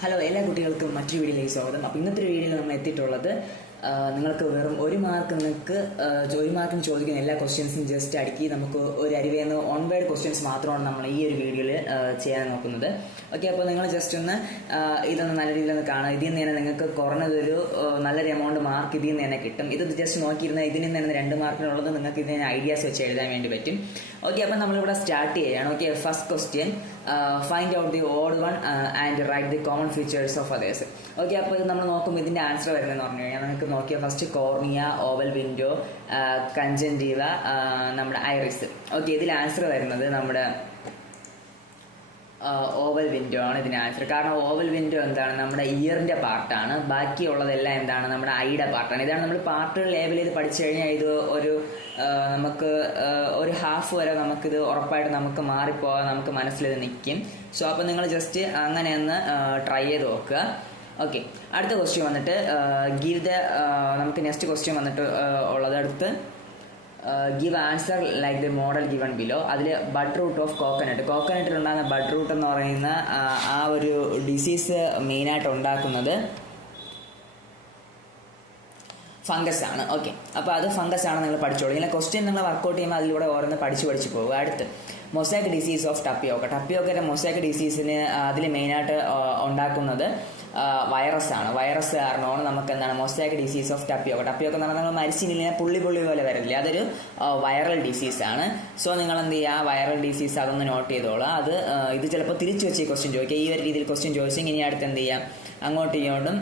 Hello എല്ലാ കുട്ടികൾക്കും മറ്റൊരു വീഡിയോയിലേക്ക് സ്വാഗതം. അപ്പോൾ ഇന്നത്തെ ഒരു വീഡിയോയിൽ നമ്മൾ എത്തിയിട്ടുള്ളത് നിങ്ങൾക്ക് വെറും ഒരു മാർക്ക് നിങ്ങൾക്ക് ഒരു മാർക്കിന് ചോദിക്കുന്ന എല്ലാ ക്വസ്റ്റ്യൻസും ജസ്റ്റ് അടുക്കി നമുക്ക് ഒരു അരിവേന്ന് ഓൺ വേർഡ് ക്വസ്റ്റ്യൻസ് മാത്രമാണ് നമ്മൾ ഈ ഒരു വീഡിയോയിൽ ചെയ്യാൻ നോക്കുന്നത്. ഓക്കെ അപ്പോൾ നിങ്ങൾ ജസ്റ്റ് ഒന്ന് ഇതൊന്ന് നല്ല രീതിയിൽ ഒന്ന് കാണാം. ഇതിൽ നിന്ന് തന്നെ നിങ്ങൾക്ക് കുറഞ്ഞതൊരു നല്ലൊരു എമൗണ്ട് മാർക്ക് ഇതിൽ നിന്ന് തന്നെ കിട്ടും. ഇത് ജസ്റ്റ് നോക്കിയിരുന്ന ഇതിൽ നിന്ന് തന്നെ രണ്ട് മാർക്കിനുള്ളത് നിങ്ങൾക്ക് ഇതിന് ഐഡിയാസ് വെച്ച് എഴുതാൻ വേണ്ടി പറ്റും. ഓക്കെ അപ്പോൾ നമ്മളിവിടെ സ്റ്റാർട്ട് ചെയ്യുകയാണ് okay first question find out the old one and write the common features of others okay അപ്പോൾ ഇത് നമ്മൾ നോക്കുമ്പോൾ ഇതിന്റെ ആൻസർ വരുന്നതെന്ന് പറഞ്ഞു കഴിഞ്ഞാൽ നമുക്ക് നോക്കിയാൽ ഫസ്റ്റ് കോർണിയ ഓവൽ വിൻഡോ കഞ്ചൻജീവ നമ്മുടെ ഐറിസ്. ഓക്കെ ഇതിൽ ആൻസർ വരുന്നത് നമ്മുടെ ഓവൽ വിൻഡോ ആണ് ഇതിന് ആൻസർ കാരണം ഓവൽ വിൻഡോ എന്താണ്? നമ്മുടെ ഇയറിന്റെ പാർട്ടാണ്. ബാക്കിയുള്ളതെല്ലാം എന്താണ്? നമ്മുടെ ഐയുടെ പാർട്ടാണ്. ഇതാണ് നമ്മൾ പാർട്ടുകൾ ലേബൽ ചെയ്ത് പഠിച്ചു കഴിഞ്ഞാൽ ഇത് ഒരു നമുക്ക് ഒരു ഹാഫ് വരെ നമുക്കിത് ഉറപ്പായിട്ട് നമുക്ക് മാറിപ്പോകാൻ നമുക്ക് മനസ്സിലിത് നിൽക്കും. സോ അപ്പോൾ നിങ്ങൾ ജസ്റ്റ് അങ്ങനെ ഒന്ന് ട്രൈ ചെയ്ത് നോക്കുക. ഓക്കെ അടുത്ത ക്വസ്റ്റ്യൻ വന്നിട്ട് ഗീവ് ദ നമുക്ക് നെക്സ്റ്റ് ക്വസ്റ്റ്യൻ വന്നിട്ട് ആ, ഉള്ളത് അടുത്ത്. Give answer like the model given below അതിൽ ബഡ് റൂട്ട് ഓഫ് കോക്കനട്ട് കോക്കനട്ടിൽ ഉണ്ടാകുന്ന ബഡ് റൂട്ട് എന്ന് പറയുന്ന ആ, ഒരു ഡിസീസ് മെയിനായിട്ട് ഉണ്ടാക്കുന്നത് ഫംഗസ് ആണ്. ഓക്കെ അപ്പോൾ അത് ഫംഗസ് ആണ് നിങ്ങൾ പഠിച്ചോളൂ. ഇങ്ങനെ ക്വസ്റ്റ്യൻ നിങ്ങൾ വർക്കൗട്ട് ചെയ്യുമ്പോൾ അതിലൂടെ ഓരോന്ന് പഠിച്ച് പഠിച്ച് പോകുക അടുത്ത് മൊസാക്ക് ഡിസീസ് ഓഫ് ടപ്പിയോക്ക ടപ്പിയോക്കയുടെ മൊസാക്ക് ഡിസീസിന് അതിൽ മെയിനായിട്ട് ഉണ്ടാക്കുന്നത് വൈറസ് ആണ്. വൈറസ് കാരണമാണ് നമുക്ക് എന്താണ് മൊസാക്ക് ഡിസീസ് ഓഫ് ടപ്പിയോക്ക ടപ്പിയോക്ക എന്ന് പറഞ്ഞാൽ നമ്മൾ മരിച്ചില്ലെങ്കിൽ പുള്ളി പുള്ളി പോലെ വരില്ല അതൊരു വൈറൽ ഡിസീസ് ആണ്. സോ നിങ്ങൾ എന്ത് ചെയ്യുക വൈറൽ ഡിസീസ് അതൊന്ന് നോട്ട് ചെയ്തോളാം. അത് ഇത് ചിലപ്പോൾ തിരിച്ചു വെച്ച് ഈ ക്വസ്റ്റ്യൻ ചോദിക്കുക ഈ ഒരു രീതിയിൽ ക്വസ്റ്റ്യൻ ചോദിച്ചെങ്കിൽ ഇനി അടുത്ത് എന്ത് ചെയ്യാം അങ്ങോട്ടും ഇങ്ങോട്ടും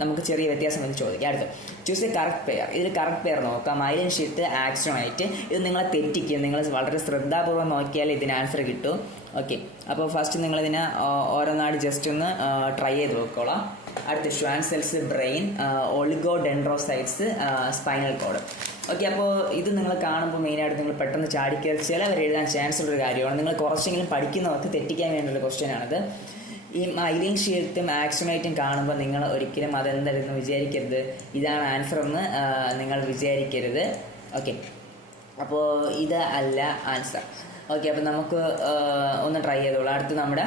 നമുക്ക് ചെറിയ വ്യത്യാസം വന്ന് ചോദിക്കാം. അടുത്ത് ചൂസ് എ കറക്റ്റ് പെയർ ഇതിൽ കറക്റ്റ് പെയർ നോക്കാം. മൈലൻ ഷീറ്റ് ആയിട്ട് ഇത് നിങ്ങളെ തെറ്റിക്കും. നിങ്ങൾ വളരെ ശ്രദ്ധാപൂർവം നോക്കിയാൽ ഇതിന് ആൻസർ കിട്ടും. ഓക്കെ അപ്പോൾ ഫസ്റ്റ് നിങ്ങളിതിനെ ഓരോന്നാട് ജസ്റ്റ് ഒന്ന് ട്രൈ ചെയ്ത് നോക്കോളാം. അടുത്ത് Schwann cells brain oligodendrocytes spinal cord okay അപ്പോൾ ഇത് നിങ്ങൾ കാണുമ്പോൾ മെയിനായിട്ട് നിങ്ങൾ പെട്ടെന്ന് ചാടിക്കയറി ചിലവർ എഴുതാൻ ചാൻസ് ഉള്ളൊരു കാര്യമാണ്. നിങ്ങൾ കുറച്ചെങ്കിലും പഠിക്കുന്നവർക്ക് തെറ്റിക്കാൻ വേണ്ടിയുള്ള ക്വസ്റ്റ്യൻ ആണിത്. ഈ മൈലിൻ ഷീൽറ്റും ആക്സിമൈറ്റും കാണുമ്പോൾ നിങ്ങൾ ഒരിക്കലും അതെന്തായിരുന്നു വിചാരിക്കരുത്? ഇതാണ് ആൻസർ എന്ന് നിങ്ങൾ വിചാരിക്കരുത്. ഓക്കെ. അപ്പോൾ ഇത് അല്ല ആൻസർ. ഓക്കെ അപ്പോൾ നമുക്ക് ഒന്ന് ട്രൈ ചെയ്തോളൂ. അടുത്ത് നമ്മുടെ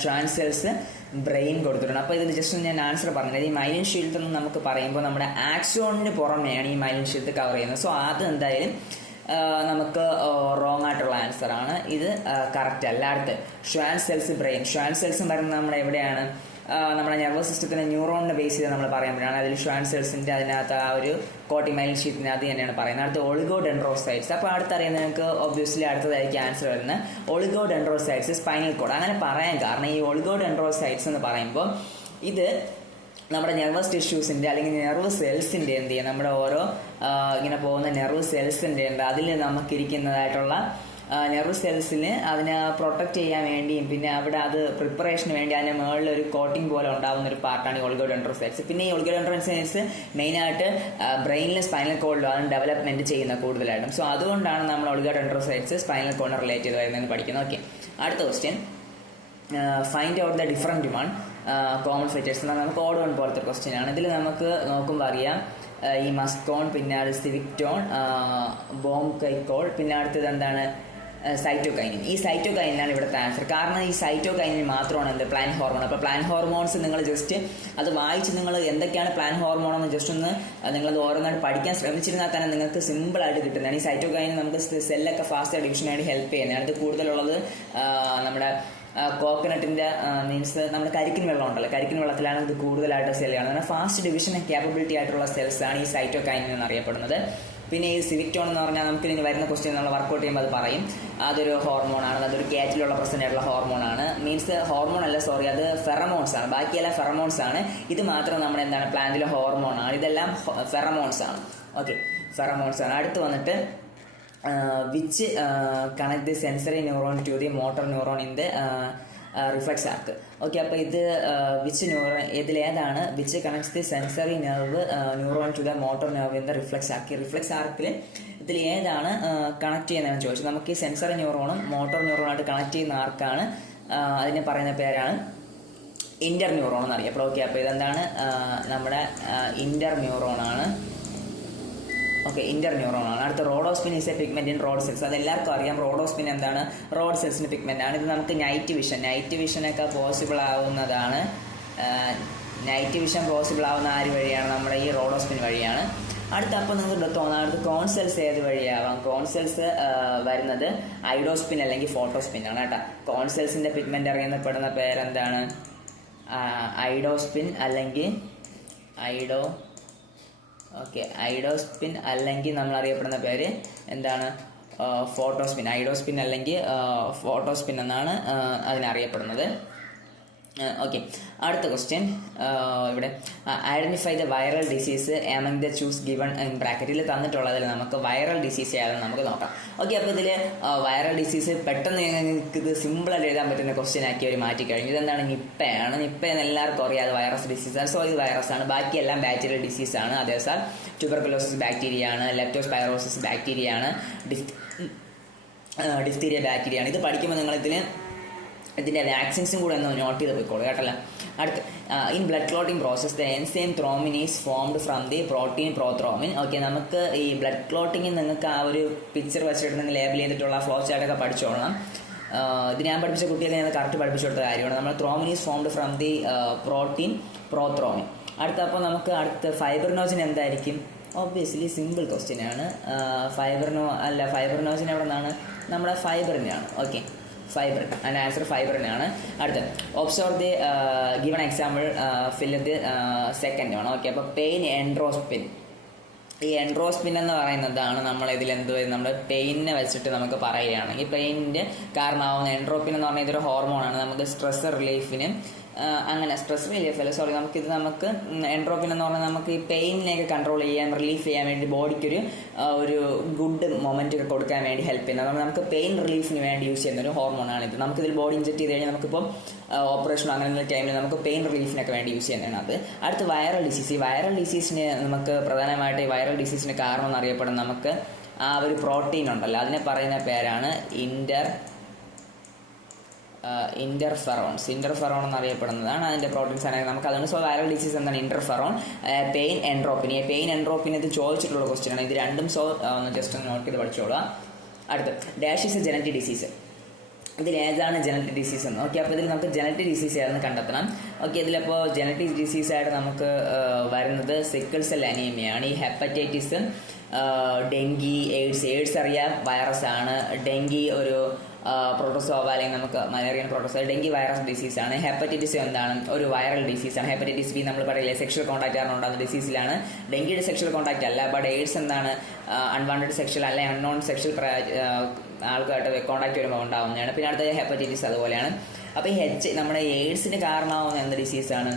ഷ്വാൻ സെൽസ് ബ്രെയിൻ കൊടുത്തിട്ടുണ്ട്. അപ്പോൾ ഇതിൽ ജസ്റ്റ് ഞാൻ ആൻസർ പറഞ്ഞത് ഈ മൈലിൻ ഷീൽഡ് എന്ന് നമുക്ക് പറയുമ്പോൾ നമ്മുടെ ആക്സോണിന് പുറമെയാണ് ഈ മൈലിൻ ഷീൽഡ് കവർ ചെയ്യുന്നത്. സോ അത് എന്തായാലും നമുക്ക് റോങ് ആയിട്ടുള്ള ആൻസർ ആണ്. ഇത് കറക്റ്റ് അല്ല. അടുത്ത് Schwann cells brain Schwann cells പറയുന്നത് നമ്മുടെ എവിടെയാണ്? നമ്മുടെ നെർവസ് സിസ്റ്റത്തിനെ ന്യൂറോണിനെ ബേസ് ചെയ്ത് നമ്മൾ പറയുമ്പോഴാണ് അതിൽ ഷ്വാൻ സെൽസിന്റെ അതിനകത്ത് ആ ഒരു കോട്ടിമൈൽ ഷീറ്റിന് അത് തന്നെയാണ് പറയുന്നത്. അടുത്ത് ഒളിഗോ ഡെൻഡ്രോസൈറ്റ്സ് അപ്പോൾ അടുത്തറിയുന്നത് നിങ്ങൾക്ക് ഒബ്വിയസ്ലി അടുത്തതായിരിക്കും ആൻസർ വരുന്നത്. ഒളിഗോ ഡെൻഡ്രോസൈറ്റ്സ് സ്പൈനൽ കോഡ് അങ്ങനെ പറയാൻ കാരണം ഈ ഒളിഗോ ഡെൻഡ്രോസൈറ്റ്സ് എന്ന് പറയുമ്പോൾ ഇത് നമ്മുടെ നെർവസ് ടിഷ്യൂസിന്റെ അല്ലെങ്കിൽ നെർവ് സെൽസിന്റെ എന്ത് ചെയ്യുക നമ്മുടെ ഓരോ ഇങ്ങനെ പോകുന്ന നെർവ് സെൽസിന്റെ ഉണ്ട് അതിൽ നമുക്കിരിക്കുന്നതായിട്ടുള്ള നെർവ് സെൽസിന് അതിനെ പ്രൊട്ടക്റ്റ് ചെയ്യാൻ വേണ്ടിയും പിന്നെ അവിടെ അത് പ്രിപ്പറേഷന് വേണ്ടി അതിന് മുകളിൽ ഒരു കോട്ടിംഗ് പോലെ ഉണ്ടാകുന്ന ഒരു പാർട്ടാണ് ഈ ഒളിഗോഡെൻഡ്രോസൈറ്റ്സ് പിന്നെ ഈ ഒളിഗോഡെൻഡ്രോസൈറ്റ്സ് മെയിനായിട്ട് ബ്രെയിനിലും സ്പൈനൽ കോഡിലും ആണ് ഡെവലപ്മെന്റ് ചെയ്യുന്ന കൂടുതലായിട്ടും. സോ അതുകൊണ്ടാണ് നമ്മൾ ഒളിഗോഡെൻഡ്രോസൈറ്റ്സ് സ്പൈനൽ കോഡിനെ റിലേറ്റ് ചെയ്ത് വരുന്നതെന്ന് പഠിക്കുന്നത്. ഓക്കെ അടുത്ത question find out the different one common features നമുക്ക് ഓഡ് വൺ പോലത്തെ ക്വസ്റ്റ്യൻ ആണ്. ഇതിൽ നമുക്ക് നോക്കുമ്പോൾ അറിയാം ഈ മസ്കോൺ പിന്നെ അത് സിവിക് ടോൺ ബോം കൈക്കോൾ പിന്നെ അടുത്തത് എന്താണ് സൈറ്റോകൈനിൻ. ഈ സൈറ്റോകൈനിനാണ് ഇവിടുത്തെ ആൻസർ കാരണം ഈ സൈറ്റോകൈനിൻ മാത്രമാണ് എന്ത്? പ്ലാൻ ഹോർമോൺ അപ്പോൾ പ്ലാൻ ഹോർമോൺസ് നിങ്ങൾ ജസ്റ്റ് അത് വായിച്ച് നിങ്ങൾ എന്തൊക്കെയാണ് പ്ലാൻ ഹോർമോൺ എന്ന് ജസ്റ്റ് ഒന്ന് നിങ്ങളത് ഓരോന്നായിട്ട് പഠിക്കാൻ ശ്രമിച്ചിരുന്നാൽ തന്നെ നിങ്ങൾക്ക് സിമ്പിൾ ആയിട്ട് കിട്ടുന്നതാണ്. ഈ സൈറ്റോകൈനിൻ നമുക്ക് സെല്ലൊക്കെ ഫാസ്റ്റ് അഡിക്ഷനായിട്ട് ഹെൽപ്പ് ചെയ്യുന്നതാണ്. ഇത് കൂടുതലുള്ളത് നമ്മുടെ കോക്കനട്ടിന്റെ മീൻസ് നമ്മുടെ കരിക്കിൻ വെള്ളം ഉണ്ടല്ലോ കരിക്കിൻ വെള്ളത്തിലാണ് ഇത് കൂടുതലായിട്ട് സെൽ ചെയ്യുന്നത്. ഫാസ്റ്റ് ഡിവിഷൻ ക്യാപ്പബിലിറ്റി ആയിട്ടുള്ള സെൽസ് ആണ് ഈ എന്ന് എന്നറിയപ്പെടുന്നത് പിന്നെ ഈ സിവിക്ടോൺ എന്ന് പറഞ്ഞാൽ നമുക്ക് ഇനി വരുന്ന ക്വസ്റ്റ്യൻ നമ്മൾ വർക്കൗട്ട് ചെയ്യുമ്പോൾ അത് പറയും. അതൊരു ഹോർമോണാണ് അതൊരു കാറ്റിലുള്ള പ്രസന്റ് ആയിട്ടുള്ള ഹോർമോൺ ആണ്. മീൻസ് ഹോർമോൺ അല്ല സോറി അത് ഫെറമോൺസ് ആണ്. ബാക്കിയെല്ലാം ഫെറമോൺസ് ആണ്. ഇത് മാത്രം നമ്മുടെ എന്താണ് പ്ലാന്റിലെ ഹോർമോൺ ആണ്. ഇതെല്ലാം ഫെറമോൺസ് ആണ്. ഓക്കെ ഫെറമോൺസ് ആണ്. അടുത്ത് വന്നിട്ട് which connect the sensory neuron to the motor neuron in the reflex arc okay അപ്പോൾ ഇത് വിച്ച് ന്യൂറോൺ ഇതിലേതാണ് which connects the sensory nerve neuron to the motor nerve in the reflex arc reflex ആർക്കിൽ ഇതിൽ ഏതാണ് connect ചെയ്യുന്നതെന്ന് ചോദിച്ചു. നമുക്ക് ഈ sensory ന്യൂറോണും മോട്ടോർ ന്യൂറോണായിട്ട് കണക്ട് ചെയ്യുന്ന ആർക്കാണ് അതിന് പറയുന്ന പേരാണ് ഇന്റർ ന്യൂറോൺ എന്നറിയാം അപ്പോൾ ഓക്കെ അപ്പോൾ ഇതെന്താണ് നമ്മുടെ ഇന്റർ ന്യൂറോൺ ആണ്. ഓക്കെ ഇന്റർ ന്യൂറോൺ ആണ്. അടുത്ത rhodopsin is a pigment in rod cells അത് എല്ലാവർക്കും അറിയാം റോഡോസ്പിൻ എന്താണ്? റോഡ് സെൽസിന്റെ പിഗ്മെന്റ് ആണ്. ഇത് നമുക്ക് നൈറ്റ് വിഷൻ നൈറ്റ് വിഷനൊക്കെ പോസിബിൾ ആവുന്നതാണ്. നൈറ്റ് വിഷൻ പോസിബിൾ ആവുന്ന ആര് വഴിയാണ്? നമ്മുടെ ഈ റോഡോസ്പിൻ വഴിയാണ്. അടുത്ത അപ്പോൾ നിങ്ങൾക്ക് തോന്നാം. അടുത്ത കോൺസെൽസ് ഏത് വഴിയാവാം? കോൺസെൽസ് വരുന്നത് ഐഡോസ്പിൻ അല്ലെങ്കിൽ ഫോട്ടോസ്പിൻ ആണ് കേട്ടോ. കോൺസെൽസിന്റെ പിഗ്മെന്റ് അറിയപ്പെടുന്ന പേരെന്താണ്? ഐഡോസ്പിൻ അല്ലെങ്കിൽ ഐഡോ ഓക്കെ ഐഡോസ്പിൻ അല്ലെങ്കിൽ നമ്മൾ അറിയപ്പെടുന്ന പേര് എന്താണ്? ഫോട്ടോസ്പിൻ. ഐഡോസ്പിൻ അല്ലെങ്കിൽ ഫോട്ടോസ്പിൻ എന്നാണ് അതിനറിയപ്പെടുന്നത്. ഓക്കെ അടുത്ത ക്വസ്റ്റ്യൻ ഇവിടെ. Identify the viral disease among the choose given in ബ്രാക്കറ്റിൽ തന്നിട്ടുള്ളതിൽ നമുക്ക് വൈറൽ ഡിസീസ് ആയാലും നമുക്ക് നോക്കാം. ഓക്കെ അപ്പോൾ ഇതിൽ വൈറൽ ഡിസീസ് പെട്ടെന്ന് ഞങ്ങൾക്ക് ഇത് സിമ്പിളായിട്ട് എഴുതാൻ പറ്റുന്ന ക്വസ്റ്റ്യൻ ആക്കി അവർ മാറ്റി കഴിഞ്ഞു ഇതെന്താണ്? നിപ്പയാണ്. നിപ്പ എന്ന് എല്ലാവർക്കും അറിയാം. അത് വൈറസ് ഡിസീസാണ് സോ ഇത് വൈറസ് ആണ്. ബാക്കിയെല്ലാം ബാക്ടീരിയൽ ഡിസീസ് ആണ്. അതേസാൽ ട്യൂബർക്കുലോസിസ് ബാക്ടീരിയ ആണ്. ലെപ്റ്റോസ്പൈറോസിസ് ബാക്ടീരിയ ആണ്. ഡിഫ്തീരിയ ബാക്ടീരിയ ആണ്. ഇത് പഠിക്കുമ്പോൾ നിങ്ങൾ ഇതിന്റെ വാക്സിൻസും കൂടെ ഒന്ന് നോട്ട് ചെയ്ത് പോയിക്കോളൂ കേട്ടല്ല അടുത്ത് in blood clotting process the enzyme thrombin is formed from the protein prothrombin okay നമുക്ക് ഈ ബ്ലഡ് ക്ലോട്ടിങ്ങിൽ നിങ്ങൾക്ക് ആ ഒരു പിക്ചർ വെച്ചിട്ട് നിങ്ങൾ ലേബിൾ ചെയ്തിട്ടുള്ള ഫ്ലോ ചാർട്ടൊക്കെ പഠിച്ചോളണം. ആ, ഇത് ഞാൻ പഠിപ്പിച്ച കുട്ടികളെ ഞാൻ കറക്റ്റ് പഠിപ്പിച്ചു കൊടുത്ത കാര്യമാണ്. നമ്മൾ thrombin is formed from the protein prothrombin അടുത്ത അപ്പോൾ നമുക്ക് അടുത്ത ഫൈബർനോജിൻ എന്തായിരിക്കും? ഒബ്വിയസ്ലി സിമ്പിൾ ക്വസ്റ്റ്യൻ ആണ്. ഫൈബർനോ അല്ല ഫൈബർനോജിൻ എവിടെ നിന്നാണ് നമ്മുടെ ഫൈബറിനാണ് ഓക്കെ ഫൈബർ അതിന്റെ ആൻസർ ഫൈബ്രൻ ആണ് അടുത്തത് observe the given example fill the second ആണ്. ഓക്കെ അപ്പോൾ പെയിൻ എൻഡ്രോസ്പിൻ ഈ എൻഡ്രോസ്പിൻ എന്ന് പറയുന്നതാണ് നമ്മൾ ഇതിൽ എന്ത് നമ്മുടെ പെയിനെ വെച്ചിട്ട് നമുക്ക് പറയുകയാണെങ്കിൽ പെയിനിന്റെ കാരണമാവുന്ന എൻഡ്രോപ്പിൻ എന്ന് പറഞ്ഞാൽ ഇതൊരു ഹോർമോണാണ് നമുക്ക് സ്ട്രെസ് റിലീഫിന് അങ്ങനെ സ്ട്രെസ് റിലീഫ് അല്ല സോറി നമുക്കിത് നമുക്ക് എൻഡ്രോപ്പിൻ എന്ന് പറഞ്ഞാൽ നമുക്ക് ഈ പെയിനിനെയൊക്കെ കൺട്രോൾ ചെയ്യാൻ റിലീഫ് ചെയ്യാൻ വേണ്ടി ബോഡിക്കൊരു ഒരു ഗുഡ് മൊമെന്റ് ഒക്കെ കൊടുക്കാൻ വേണ്ടി ഹെൽപ്പ് ചെയ്യുന്നത്. അതുകൊണ്ട് നമുക്ക് പെയിൻ റിലീഫിന് വേണ്ടി യൂസ് ചെയ്യുന്ന ഒരു ഹോർമോണാണ് ഇത് നമുക്കിതിൽ ബോഡി ഇഞ്ചെക്ട് ചെയ്ത് കഴിഞ്ഞാൽ നമുക്കിപ്പോൾ ഓപ്പറേഷൻ അങ്ങനെ ടൈമിൽ നമുക്ക് പെയിൻ റിലീഫിനൊക്കെ വേണ്ടി യൂസ് ചെയ്യുന്നതാണ് അത്. അടുത്ത് വൈറൽ ഡിസീസ് ഈ വൈറൽ ഡിസീസിന് നമുക്ക് പ്രധാനമായിട്ട് ഈ വൈറൽ ഡിസീസിന് കാരണം എന്നറിയപ്പെടുന്ന നമുക്ക് ആ ഒരു പ്രോട്ടീൻ ഉണ്ടല്ലോ. അതിനെ പറയുന്ന പേരാണ് ഇന്റർ ഇന്റർഫെറോൺസ് ഇന്റർഫെറോൺ എന്നറിയപ്പെടുന്നതാണ് അതിന്റെ പ്രോട്ടീൻസ് ആണെങ്കിൽ നമുക്ക് അതുകൊണ്ട് സോ വൈറൽ ഡിസീസ് എന്താണ് ഇന്റർഫെറോൺ പെയിൻ എൻഡ്രോപ്പിനി പെയിൻ എൻഡ്രോപ്പിനി ഇത് ചോദിച്ചിട്ടുള്ള ക്വസ്റ്റ്യൻ ആണ്. ഇത് രണ്ടും സോ ഒന്ന് ജസ്റ്റ് ഒന്ന് നോട്ട് ചെയ്ത് പഠിച്ചോളുക. അടുത്ത് dash is a genetic disease ഇതിൽ ഏതാണ് ജനറ്റിക് ഡിസീസ് എന്ന്? ഓക്കെ അപ്പോൾ ഇതിൽ നമുക്ക് ജനറ്റിക് ഡിസീസ് ഏതെന്ന് കണ്ടെത്തണം. ഓക്കെ ഇതിലിപ്പോൾ ജനറ്റിക് ഡിസീസ് ആയിട്ട് നമുക്ക് വരുന്നത് സിക്കിൾ സെൽ അനീമിയാണ് ഈ ഹെപ്പറ്റൈറ്റിസ് ഡെങ്കി എയ്ഡ്സ് എയ്ഡ്സ് അറിയാം വൈറസ് ആണ്. ഡെങ്കി ഒരു പ്രോട്ടോസോവ അല്ലെങ്കിൽ നമുക്ക് മലേറിയൻ പ്രോട്ടോസോ ഡെങ്കി വൈറസ് ഡിസീസാണ് ഹെപ്പറ്റൈറ്റിസ് എന്താണ്? ഒരു വൈറൽ ഡിസീസാണ് ഹെപ്പറ്റൈറ്റിസ് ബി നമ്മൾ പറയില്ലേ സെക്ഷൽ കോൺടാക്ട് കാരണം ഉണ്ടാകുന്ന ഡിസീസിലാണ് ഡെങ്കിയുടെ സെക്ഷൽ കോൺടാക്ട് അല്ല ബട്ട് എയ്ഡ്സ് എന്താണ്? അൺവാണ്ടഡ് സെക്ഷൽ അല്ലെങ്കിൽ അൺനോൺ സെക്ഷൽ ആൾക്കായിട്ട് കോൺടാക്ട് വരുമ്പോൾ ഉണ്ടാവുന്നതാണ്. പിന്നെ അടുത്ത ഹെപ്പറ്റൈറ്റിസ് അതുപോലെയാണ്. അപ്പോൾ ഈ എച്ച് നമ്മുടെ എയ്ഡ്സിന് കാരണമാവുന്ന എന്ത് ഡിസീസാണ്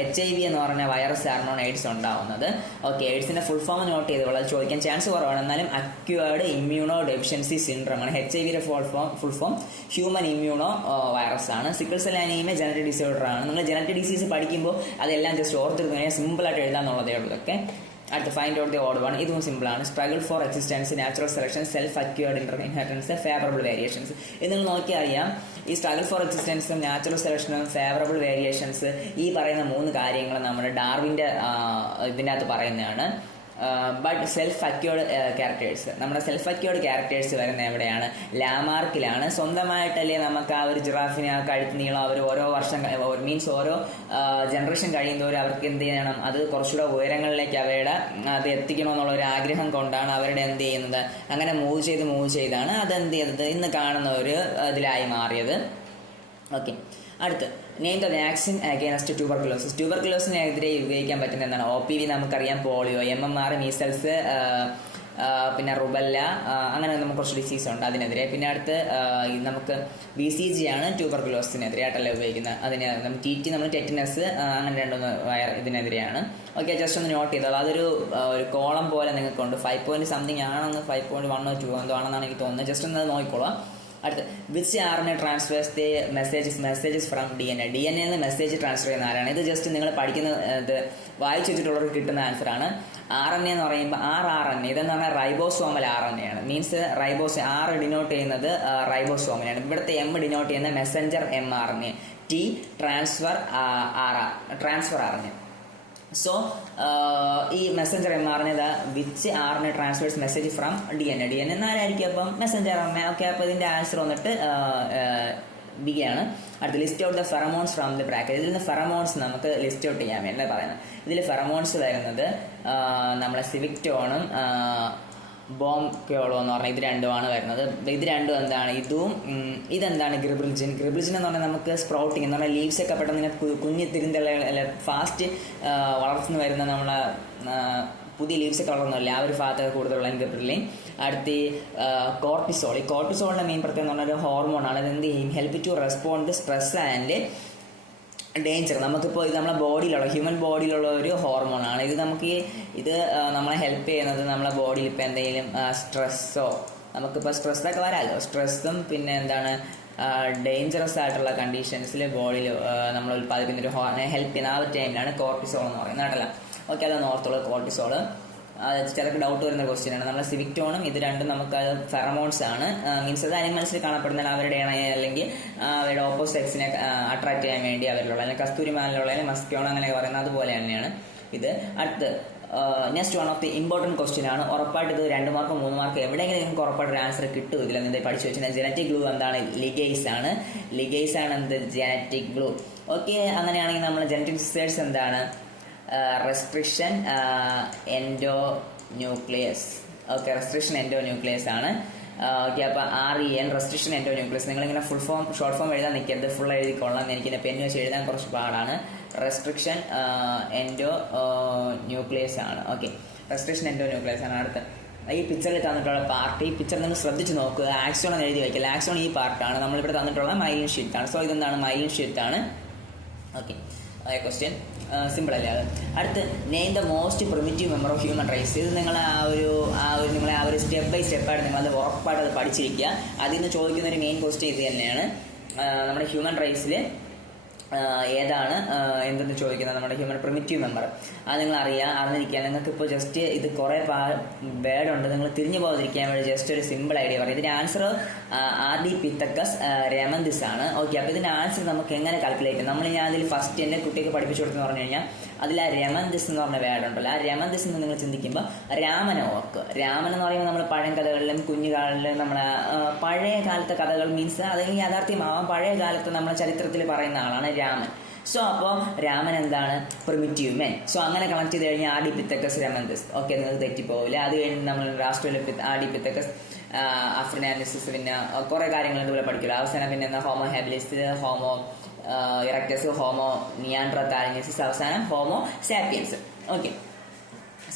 എച്ച് ഐ വി എന്ന് പറഞ്ഞ വൈറസ് കാരണമാണ് എയ്ഡ്സ് ഉണ്ടാവുന്നത്. ഓക്കെ എയ്ഡ്സിന്റെ ഫുൾ ഫോം നോട്ട് ചെയ്ത് വളരെ ചോദിക്കാൻ ചാൻസ് കുറവാണ്. എന്നാലും അക്യൂർഡ് ഇമ്മ്യൂണോ ഡെഫിഷ്യൻസി സിൻഡ്രം ആണ് എച്ച് ഐ വിയുടെ full form full form human immuno virus ആണ്. Sickle cell anaemia genetic disorder ആണ്. നിങ്ങൾ ജനറ്റിക് ഡിസീസ് പഠിക്കുമ്പോൾ അതെല്ലാം ജസ്റ്റ് ഓർത്തിരുന്നു സിമ്പിളായിട്ട് എഴുതാന്നുള്ളതേ ഉള്ളൂ ഓക്കെ അടുത്ത find out the odd one ഇതും സിമ്പിൾ ആണ്. Struggle for existence natural selection self acquired inheritance favourable variations ഇത് നിങ്ങൾ നോക്കിയറിയാം ഈ സ്ട്രഗിൾ ഫോർ എക്സിസ്റ്റൻസും നാച്ചുറൽ സെലക്ഷനും ഫേവറബിൾ വേരിയേഷൻസ് ഈ പറയുന്ന മൂന്ന് കാര്യങ്ങൾ നമ്മുടെ ഡാർവിന്റെ ഇതിനകത്ത് പറയുന്നതാണ്. ബട്ട് സെൽഫ് അക്യൂർഡ് ക്യാരക്ടേഴ്സ് നമ്മുടെ സെൽഫ് അക്യൂർഡ് ക്യാരക്ടേഴ്സ് വരുന്ന എവിടെയാണ്? ലാമാർക്കിലാണ് സ്വന്തമായിട്ടല്ലേ നമുക്ക് ആ ഒരു ജിറാഫിനെ ആ കഴുത്ത് നീളം അവർ ഓരോ വർഷം മീൻസ് ഓരോ ജനറേഷൻ കഴിയുന്നവരും അവർക്ക് എന്ത് ചെയ്യണം? അത് കുറച്ചുകൂടെ ഉയരങ്ങളിലേക്ക് അവയുടെ അത് എത്തിക്കണമെന്നുള്ള ഒരു ആഗ്രഹം കൊണ്ടാണ് അവരുടെ എന്ത് ചെയ്യുന്നത്? അങ്ങനെ മൂവ് ചെയ്ത് മൂവ് ചെയ്താണ് അത് എന്ത് ചെയ്തത്? ഇന്ന് കാണുന്ന ഒരു ഇതിലായി മാറിയത്. ഓക്കെ അടുത്ത്. Name the vaccine against tuberculosis ട്യൂബർക്കുലോസിനെതിരെ ഉപയോഗിക്കാൻ പറ്റുന്ന എന്താണ്? ഒ പി വി നമുക്കറിയാം polio M M R measles പിന്നെ റുബല്ല അങ്ങനെ നമുക്ക് കുറച്ച് ഡിസീസ് ഉണ്ട് അതിനെതിരെ. പിന്നെ അടുത്ത് നമുക്ക് ബി സി ജി ആണ് ട്യൂബർക്കുലോസിനെതിരെ ആയിട്ടല്ലേ ഉപയോഗിക്കുന്നത്. അതിന് ടി ടി നമ്മൾ ടെറ്റിനസ് അങ്ങനെ രണ്ടൊന്ന് വയർ ഇതിനെതിരെയാണ്. ഓക്കെ ജസ്റ്റ് ഒന്ന് നോട്ട് ചെയ്തോളൂ അതൊരു ഒരു കോളം പോലെ നിങ്ങൾക്കുണ്ട്. ഫൈവ് പോയിന്റ് സംതിങ് ആണെന്ന് ഫൈവ് പോയിന്റ് വണ്ണോ ടു എന്തോ ആണെന്നാണ് എനിക്ക് തോന്നുന്നത്. ജസ്റ്റ് ഒന്ന് നോക്കിക്കോളാം. അടുത്ത്. Which R N A transfers the messages messages from D N A D N എന്ന് മെസ്സേജ് ട്രാൻസ്ഫർ ചെയ്യുന്ന ആരാണ്? ഇത് ജസ്റ്റ് നിങ്ങൾ പഠിക്കുന്ന ഇത് വായിച്ചു വെച്ചിട്ടുള്ളവർക്ക് കിട്ടുന്ന ആൻസർ ആണ്. ആർ എൻ എ എന്ന് പറയുമ്പോൾ ആർ ആർ എൻ എ ഇതെന്ന് പറഞ്ഞാൽ റൈബോസോമൽ ആർ എൻ എ ആണ്. മീൻസ് റൈബോസ് ആർ ഡിനോട്ട് ചെയ്യുന്നത് റൈബോസോമിനാണ് ഇവിടുത്തെ എം ഡിനോട്ട് ചെയ്യുന്ന messenger M R N A T transfer R transfer R N A so ഈ മെസ്സഞ്ചർ എന്ന് എൻ വിച്ച് ആറിന് transfers message from D N A D N എന്നാലായിരിക്കും അപ്പം? Messenger M okay അപ്പോൾ ഇതിന്റെ ആൻസർ വന്നിട്ട് ബി ആണ്. അടുത്ത list out the pheromones from the bracket ഇതിൽ നിന്ന് ഫെറമോൺസ് നമുക്ക് ലിസ്റ്റ് ഔട്ട് ചെയ്യാൻ വേണ്ടി പറയുന്നത്? ഇതിൽ ഫെറമോൺസ് വരുന്നത് നമ്മളെ സിവിക് സിവിക്ടോണും ബോം കേളോ എന്ന് പറഞ്ഞാൽ ഇത് രണ്ടുമാണ് വരുന്നത്. ഇത് രണ്ടും എന്താണ്? ഇതും ഇതെന്താണ് ഗ്രിബ്രിജിൻ ഗ്രിബ്രിജിൻ എന്ന് പറഞ്ഞാൽ നമുക്ക് സ്പ്രൗട്ടിങ് എന്ന് പറഞ്ഞാൽ ലീവ്സ് ഒക്കെ പെട്ടെന്ന് ഇങ്ങനെ കുഞ്ഞു തിരിന്തല ഫാസ്റ്റ് വളർന്നു വരുന്ന നമ്മളെ പുതിയ ലീവ്സ് ഒക്കെ വളർന്നില്ല ആ ഒരു ഭാഗത്തൊക്കെ കൂടുതലുള്ള ഗ്രിബ്രിലിൻ അടുത്ത് കോർട്ടിസോൾ ഈ കോർട്ടിസോളിന്റെ മെയിൻ പ്രത്യേകത എന്ന് പറഞ്ഞാൽ ഒരു ഹോർമോണാണ് അത് എന്ത് ചെയ്യും? Help to respond stress and danger നമുക്കിപ്പോൾ ഇത് നമ്മുടെ ബോഡിയിലുള്ള ഹ്യൂമൻ ബോഡിയിലുള്ള ഒരു ഹോർമോണാണ് ഇത് നമുക്ക് ഇത് നമ്മളെ ഹെൽപ്പ് ചെയ്യുന്നത് നമ്മളെ ബോഡിയിൽ ഇപ്പോൾ എന്തെങ്കിലും സ്ട്രെസ്സോ നമുക്കിപ്പോൾ സ്ട്രെസ്സൊക്കെ വരാമല്ലോ സ്ട്രെസ്സും പിന്നെ എന്താണ് ഡേഞ്ചറസ് ആയിട്ടുള്ള കണ്ടീഷൻസിൽ ബോഡിയിൽ നമ്മൾ ഉൽപ്പാദിപ്പിക്കുന്ന ഒരു ഹെൽപ്പ് ചെയ്യുന്ന ആ ഒരു ടൈമിലാണ് കോർട്ടിസോൾ എന്ന് പറയുന്നത് കേട്ടല്ല. ഓക്കെ അത് ഓർത്തോളൂ കോർട്ടിസോൾ ചിലർക്ക് ഡൗട്ട് വരുന്ന ക്വസ്റ്റ്യൻ ആണ്. നമ്മുടെ സിവിക് ടോണും ഇത് രണ്ടും നമുക്ക് ഫെറമോൺസ് ആണ്. മീൻസ് അത് അനിമൽസിൽ കാണപ്പെടുന്ന അവരുടെ ഇണയെ അല്ലെങ്കിൽ അവരുടെ ഓപ്പോസിറ്റ് സെക്സിനെ അട്രാക്ട് ചെയ്യാൻ വേണ്ടി അവരിലുള്ള അല്ലെങ്കിൽ കസ്തൂരിമാനിലുള്ള മസ്ക്യോൺ അങ്ങനെ പറയുന്നത് അതുപോലെ തന്നെയാണ്. ഇത് അടുത്ത് next one of the important question ആണ്. ഉറപ്പായിട്ട് ഇത് രണ്ട് മാർക്ക് മൂന്ന് മാർക്ക് എവിടെയെങ്കിലും നിങ്ങൾക്ക് ഉറപ്പായിട്ട് ഒരു ആൻസർ കിട്ടും ഇതിൽ. നിന്ന് പഠിച്ചു വെച്ചാൽ ജനറ്റിക് ഗ്ലൂ എന്താണ്? ലിഗേസ് ആണ്. ലിഗേസ് ആണ് എന്ത്? ജനറ്റിക് ഗ്ലൂ ഓക്കെ അങ്ങനെയാണെങ്കിൽ നമ്മൾ ജനറ്റിക് റിസേർച്ച് എന്താണ്? Restriction endonuclease okay restriction endonuclease ആണ്. ഓക്കെ അപ്പോൾ R E N restriction endonuclease നിങ്ങളിങ്ങനെ ഫുൾ ഫോം ഷോർട്ട് ഫോം എഴുതാൻ നിൽക്കരുത്. ഫുൾ എഴുതിക്കൊള്ളാം എനിക്ക് പെന്ന് വെച്ച് എഴുതാൻ കുറച്ച് പാടാണ്. റെസ്ട്രിക്ഷൻ എൻഡോ ന്യൂക്ലിയസ് ആണ്. ഓക്കെ റെസ്ട്രിക്ഷൻ എൻഡോ ന്യൂക്ലിയസ് ആണ് അടുത്ത. ഈ പിക്ചറിൽ തന്നിട്ടുള്ള പാർട്ട് ഈ പിക്ചർ നിങ്ങൾ ശ്രദ്ധിച്ച് നോക്കുക ആക്സോൺ എന്ന് എഴുതി വയ്ക്കില്ല ആക്സോൺ ഈ പാർട്ടാണ് നമ്മളിവിടെ തന്നിട്ടുള്ള മൈലിൻ ഷീറ്റ് ആണ്. സോ ഇതെന്താണ്? മൈലിൻ ഷീറ്റ് ആണ്. ഓക്കെ ക്വസ്റ്റ്യൻ സിമ്പിൾ അല്ലേ അത്? അടുത്ത് name the most primitive member of human race ഇത് നിങ്ങൾ ആ ഒരു ആ ഒരു നിങ്ങളെ ആ ഒരു സ്റ്റെപ്പ് ബൈ സ്റ്റെപ്പായിട്ട് നിങ്ങളത് ഉറപ്പായിട്ട് അത് പഠിച്ചിരിക്കുക. അതിൽ നിന്ന് ചോദിക്കുന്ന ഒരു മെയിൻ ക്വസ്റ്റ്യൻ ഇത് തന്നെയാണ്. നമ്മുടെ ഹ്യൂമൻ റൈസിൽ ഏതാണ് എന്തെന്ന് ചോദിക്കുന്നത് നമ്മുടെ ഹ്യൂമൻ പ്രിമിറ്റീവ് മെമ്പർ അത് നിങ്ങൾ അറിയാം അറിഞ്ഞിരിക്കുക നിങ്ങൾക്ക് ഇപ്പോൾ ജസ്റ്റ് ഇത് കുറേ വേർഡ് ഉണ്ട്. നിങ്ങൾ തിരിഞ്ഞു പോകാതിരിക്കാൻ വേണ്ടി ജസ്റ്റ് ഒരു സിമ്പിൾ ഐഡിയ പറയും. ഇതിന്റെ ആൻസർ ഡി പിത്തക്കസ് രമന്തിസ് ആണ്. ഓക്കെ അപ്പോൾ ഇതിന്റെ ആൻസർ നമുക്ക് എങ്ങനെ കാൽക്കുലേറ്റ് ചെയ്യാം? നമ്മൾ ഞാൻ അതിൽ ഫസ്റ്റ് എന്റെ കുട്ടിക്ക് പഠിപ്പിച്ചു കൊടുത്തെന്ന് പറഞ്ഞു കഴിഞ്ഞാൽ അതിൽ ആ രമന്തിസ് എന്ന് പറഞ്ഞ വേർഡ് ഉണ്ടല്ലോ. ആ രമന്തിസ് എന്ന് നിങ്ങൾ ചിന്തിക്കുമ്പോൾ രാമനെ ഓർക്കുക. രാമൻ എന്ന് പറയുമ്പോൾ നമ്മൾ പഴയ കഥകളിലും കുഞ്ഞുകാലിലും നമ്മളെ പഴയ കാലത്തെ കഥകൾ മീൻസ് അതെങ്കിൽ യാഥാർത്ഥ്യമാവാം. പഴയ കാലത്ത് നമ്മളെ ചരിത്രത്തിൽ പറയുന്ന ആളാണ് രാമൻ. സോ അപ്പോൾ രാമൻ എന്താണ്? പ്രിമിറ്റീവ് മെൻ സോ അങ്ങനെ കണക്ട് ചെയ്ത് കഴിഞ്ഞാൽ ആടി പിത്തക്കസ് രമന്തസ്. ഓക്കെ നിങ്ങൾക്ക് തെറ്റിപ്പോവില്ല. അത് കഴിഞ്ഞ് നമ്മൾ രാഷ്ട്രീയ ആടി പിത്തക്കസ് അഫ്രിനാലിസിസ് പിന്നെ കുറേ കാര്യങ്ങൾ ഇതുപോലെ പഠിക്കില്ല അവസാനം പിന്നെ എന്താ? Homo habilis Homo erectus Homo neanderthalensis അവസാനം ഹോമോ സാപ്പിയൻസ് ഓക്കെ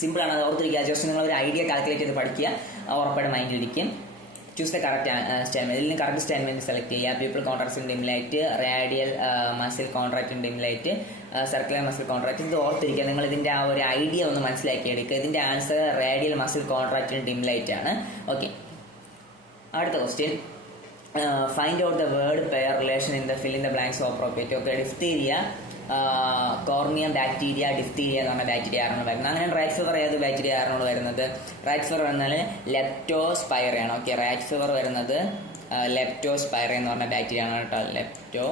സിമ്പിളാണ് അത് ഓർത്തിരിക്കുക. ജസ്റ്റ് നിങ്ങൾ ഒരു ഐഡിയ കാൽക്കുലേറ്റ് ചെയ്ത് പഠിക്കുക. ഉറപ്പായിട്ട് മൈൻഡിലിരിക്കും ചൂസ് ദ കറക്റ്റ് സ്റ്റേറ്റ്മെന്റ് ഇതിൽ നിന്ന് കറക്റ്റ് സ്റ്റേറ്റ്മെന്റ് സെലക്ട് ചെയ്യുക. Pupil contracts in dim light radial muscle contract in dim light circular muscle contract ഇത് ഓർത്തിരിക്കുക നിങ്ങൾ ഇതിന്റെ ആ ഒരു ഐഡിയ ഒന്ന് മനസ്സിലാക്കി എടുക്കുക. ഇതിന്റെ answer radial muscle contract in dim light ആണ്. ഓക്കെ അടുത്ത question find out the word pair relation in the fill in the blanks ഓപ്പർ okay diphtheria കോർണിയം ബാക്ടീരിയ ഡിഫ്തീരിയ എന്ന് പറഞ്ഞ ബാക്ടീരിയ ആറാണ് വരുന്നത്. അങ്ങനെ റൈറ്റ് ഫീവർ ഏത് ബാക്ടീരിയ ആറാണ് വരുന്നത്? റൈറ്റ് ഫീവർ എന്നാൽ ലെപ്റ്റോസ്പൈറയാണ് ഓക്കെ റൈറ്റ് ഫീവർ വരുന്നത് ലെപ്റ്റോസ്പൈറ എന്ന് പറഞ്ഞ ബാക്ടീരിയ ആണ് കേട്ടോ. ലെപ്റ്റോ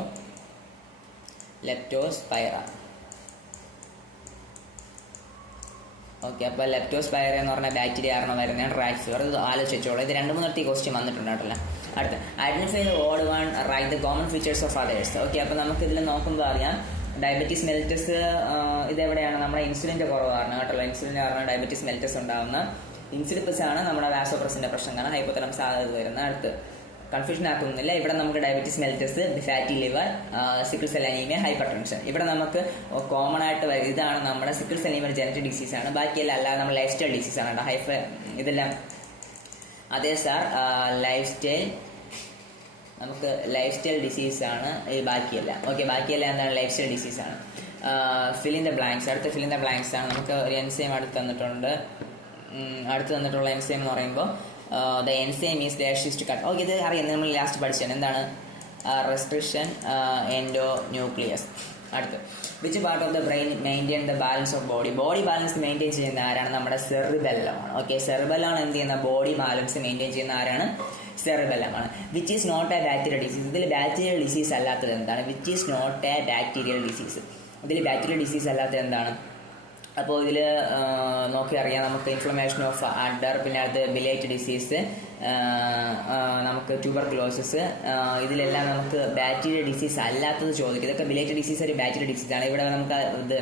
ലെപ്റ്റോസ്പൈറ ഓക്കെ അപ്പോൾ ലെപ്റ്റോസ്പൈറ എന്ന് പറഞ്ഞ ബാക്ടീരിയ ആണോ വരുന്നതാണ് റൈറ്റ് ഫീവർ ഇത് ആലോചിച്ചോളൂ. ഇത് രണ്ട് മൂന്നിടത്ത് ഈ ക്വസ്റ്റ്യൻ വന്നിട്ടുണ്ട് അടുത്ത. Identify the odd one write the common features of others okay അപ്പോൾ നമുക്ക് ഇതിൽ നോക്കുമ്പോൾ അറിയാം. ഡയബറ്റീസ് മെൽറ്റസ് ഇതെവിടെയാണ്? നമ്മുടെ ഇൻസുലിന്റെ കുറവാണ് കേട്ടോ. ഇൻസുലിൻ കാരണം ഡയബറ്റീസ് മെൽറ്റസ് ഉണ്ടാകുന്ന ഇൻസുലിപ്പസ് ആണ് നമ്മുടെ വാസോപ്രസിന്റെ പ്രശ്നം. കാരണം ഹൈപ്പോത്തലം സാധ്യത വരുന്ന അടുത്ത്. കൺഫ്യൂഷൻ ആക്കുന്നില്ല. ഇവിടെ നമുക്ക് diabetes mellitus fatty liver sickle cell anaemia hypertension ഇവിടെ നമുക്ക് കോമൺ ആയിട്ട് വരും ഇതാണ് നമ്മുടെ സിക്കിൾ സെൽ ജനറ്റിക് ഡിസീസ് ആണ്. ബാക്കിയെല്ലാം അല്ലാതെ നമ്മുടെ ലൈഫ് സ്റ്റൈൽ കേട്ടോ. ഹൈഫ ഇതെല്ലാം. അതേ സാർ ലൈഫ് സ്റ്റൈൽ നമുക്ക് ലൈഫ് സ്റ്റൈൽ ഡിസീസ് ആണ് ഈ ബാക്കിയെല്ലാം. ഓക്കെ ബാക്കിയെല്ലാം എന്താണ്? ലൈഫ് സ്റ്റൈൽ ഡിസീസ് ആണ് ഫിലിൻ ദ ബ്ലാങ്ക്സ് അടുത്ത ഫിലിൻ ദ ബ്ലാങ്ക്സ് ആണ്. നമുക്ക് ഒരു എൻസൈം അടുത്ത് തന്നിട്ടുണ്ട്. അടുത്ത് തന്നിട്ടുള്ള എൻസൈം എന്ന് പറയുമ്പോൾ ദ എൻസൈം ഈസ് ഡാഷിസ്റ്റ് കട്ട് ഓക്കെ ഇത് അറിയാം. നമ്മൾ ലാസ്റ്റ് പഠിച്ചത് എന്താണ്? റെസ്ട്രിക്ഷൻ എൻഡോ ന്യൂക്ലിയസ് അടുത്ത്. Which part of the brain maintain the balance of body body balance maintain ചെയ്യുന്ന ആരാണ്? നമ്മുടെ സെറിബെല്ലമാണ് ഓക്കെ സെറിബെല്ലാണ് എന്ത് ചെയ്യുന്ന ബോഡി ബാലൻസ് മെയിന്റെയിൻ ചെയ്യുന്ന ആരാണ്? സെറിബെല്ലമാണ് which is not a bacterial disease ഇതിൽ ബാക്ടീരിയൽ ഡിസീസ് അല്ലാത്തത് എന്താണ്? Which is not a bacterial disease ഇതിൽ ബാക്ടീരിയൽ ഡിസീസ് അല്ലാത്തത് എന്താണ്? അപ്പോൾ ഇതിൽ നോക്കി അറിയാം നമുക്ക് ഇൻഫ്ലമേഷൻ ഓഫ് അഡർ പിന്നെ അത് ബിലേറ്റ് ഡിസീസ് നമുക്ക് ട്യൂബർക്ലോസിസ് ഇതിലെല്ലാം നമുക്ക് ബാക്ടീരിയ ഡിസീസ് അല്ലാത്തത് ചോദിക്കും. ഇതൊക്കെ ബിലേറ്റ് ഡിസീസ് ഒരു ബാക്ടീരിയ ഡിസീസ് ആണ്. ഇവിടെ നമുക്ക് ഇത്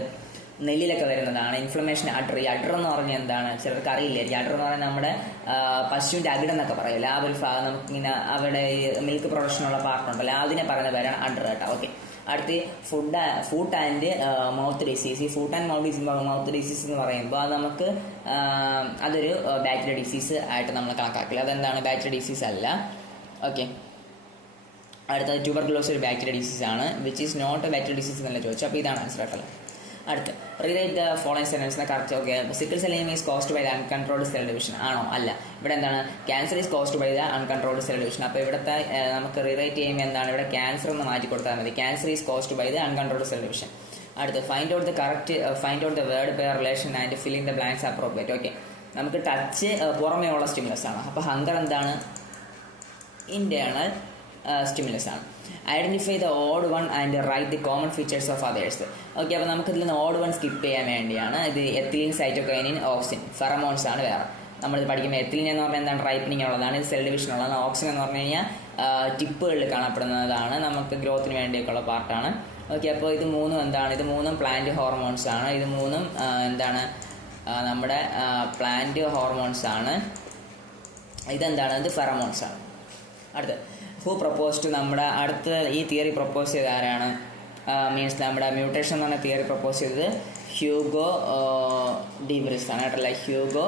നെല്ലിലൊക്കെ വരുന്നതാണ്. ഇൻഫ്ലമേഷൻ അഡർ ഈ അഡർ എന്ന് പറഞ്ഞാൽ എന്താണ്? ചിലർക്ക് അറിയില്ലായിരിക്കും അഡർ എന്ന് പറഞ്ഞാൽ നമ്മുടെ പശുവിന്റെ അകിടം എന്നൊക്കെ പറയില്ല? ആ ഒരു ഭാഗം നമുക്കിങ്ങനെ അവിടെ മിൽക്ക് പ്രൊഡക്ഷനുള്ള പാർട്ടുണ്ടല്ലോ അതിനെ പറയുന്ന പേരാണ് അഡർ കേട്ടോ. ഓക്കെ അടുത്ത് foot foot and mouth disease ഈ foot and mouth disease mouth disease എന്ന് പറയുമ്പോൾ അത് നമുക്ക് അതൊരു ബാക്ടീരിയ ഡിസീസ് ആയിട്ട് നമ്മൾ കണക്കാക്കില്ല. അതെന്താണ്? ബാക്ടീരിയ ഡിസീസ് അല്ല. ഓക്കെ അടുത്തത് ട്യൂബർക്ലോസ് ഒരു ബാക്ടീരിയ ഡിസീസ് ആണ്. Which is not a bacteria disease എന്നല്ല ചോദിച്ചു അപ്പോൾ ഇതാണ് ആൻസർ ആയിട്ടല്ലോ അടുത്ത്. Rewrite the following സെന്റൻസിനെ correct okay sickle cell is caused by the uncontrolled cell division ആണോ? അല്ല. ഇവിടെ എന്താണ്? Cancer is caused by the uncontrolled cell division അപ്പോൾ ഇവിടുത്തെ നമുക്ക് റീറൈറ്റ് ചെയ്യുമ്പോൾ എന്താണ്? ഇവിടെ ക്യാൻസർ എന്ന് മാറ്റി കൊടുത്താൽ മതി. Cancer is caused by the uncontrolled cell division അടുത്ത് find out the correct find out the word pair relation and filling the blanks appropriate okay നമുക്ക് ടച്ച് പുറമേ ഉള്ള സ്റ്റിമുലസ് ആണ്. അപ്പോൾ ഹങ്കർ എന്താണ്? ഇന്റേണൽ സ്റ്റിമുലസ് ആണ്. Identify the odd one and write the common features of others okay അപ്പോൾ നമുക്ക് ഇതിൽ നിന്ന് ഓഡ് വൺ സ്കിപ്പ് ചെയ്യാൻ വേണ്ടിയാണ് ഇത് എത്തിലിൻ സൈറ്റോകൈനിൻ ഓക്സിൻ ഫെറമോൺസ് ആണ് വേറെ. നമ്മൾ പഠിക്കുമ്പോൾ എത്തിലിൻ എന്ന് പറഞ്ഞാൽ എന്താണ്? റൈപ്പനിങ് ഉള്ളതാണ് ഇത് സെൽ ഡിവിഷൻ ഉള്ളതാണ്. ഓക്സിൻ എന്ന് പറഞ്ഞു കഴിഞ്ഞാൽ ടിപ്പുകളിൽ കാണപ്പെടുന്നതാണ് നമുക്ക് ഗ്രോത്തിന് വേണ്ടിയൊക്കെയുള്ള പാർട്ടാണ് ഓക്കെ അപ്പോൾ ഇത് മൂന്നും എന്താണ്? ഇത് മൂന്നും പ്ലാന്റ് ഹോർമോൺസ് ആണ്. ഇത് മൂന്നും എന്താണ്? നമ്മുടെ പ്ലാന്റ് ഹോർമോൺസ് ആണ്. ഇതെന്താണ്? ഇത് ഫെറമോൺസ് ആണ്. അടുത്ത് ഹൂ ടു നമ്മുടെ അടുത്ത ഈ തിയറി പ്രപ്പോസ് ചെയ്ത ആരാണ്? മീൻസ് നമ്മുടെ മ്യൂട്ടേഷൻ എന്ന് പറഞ്ഞ തിയറി പ്രപ്പോസ് ചെയ്തത് ഹ്യൂഗോ ഡീബ്രിസ് ആണ് കേട്ടല്ല? ഹ്യൂഗോ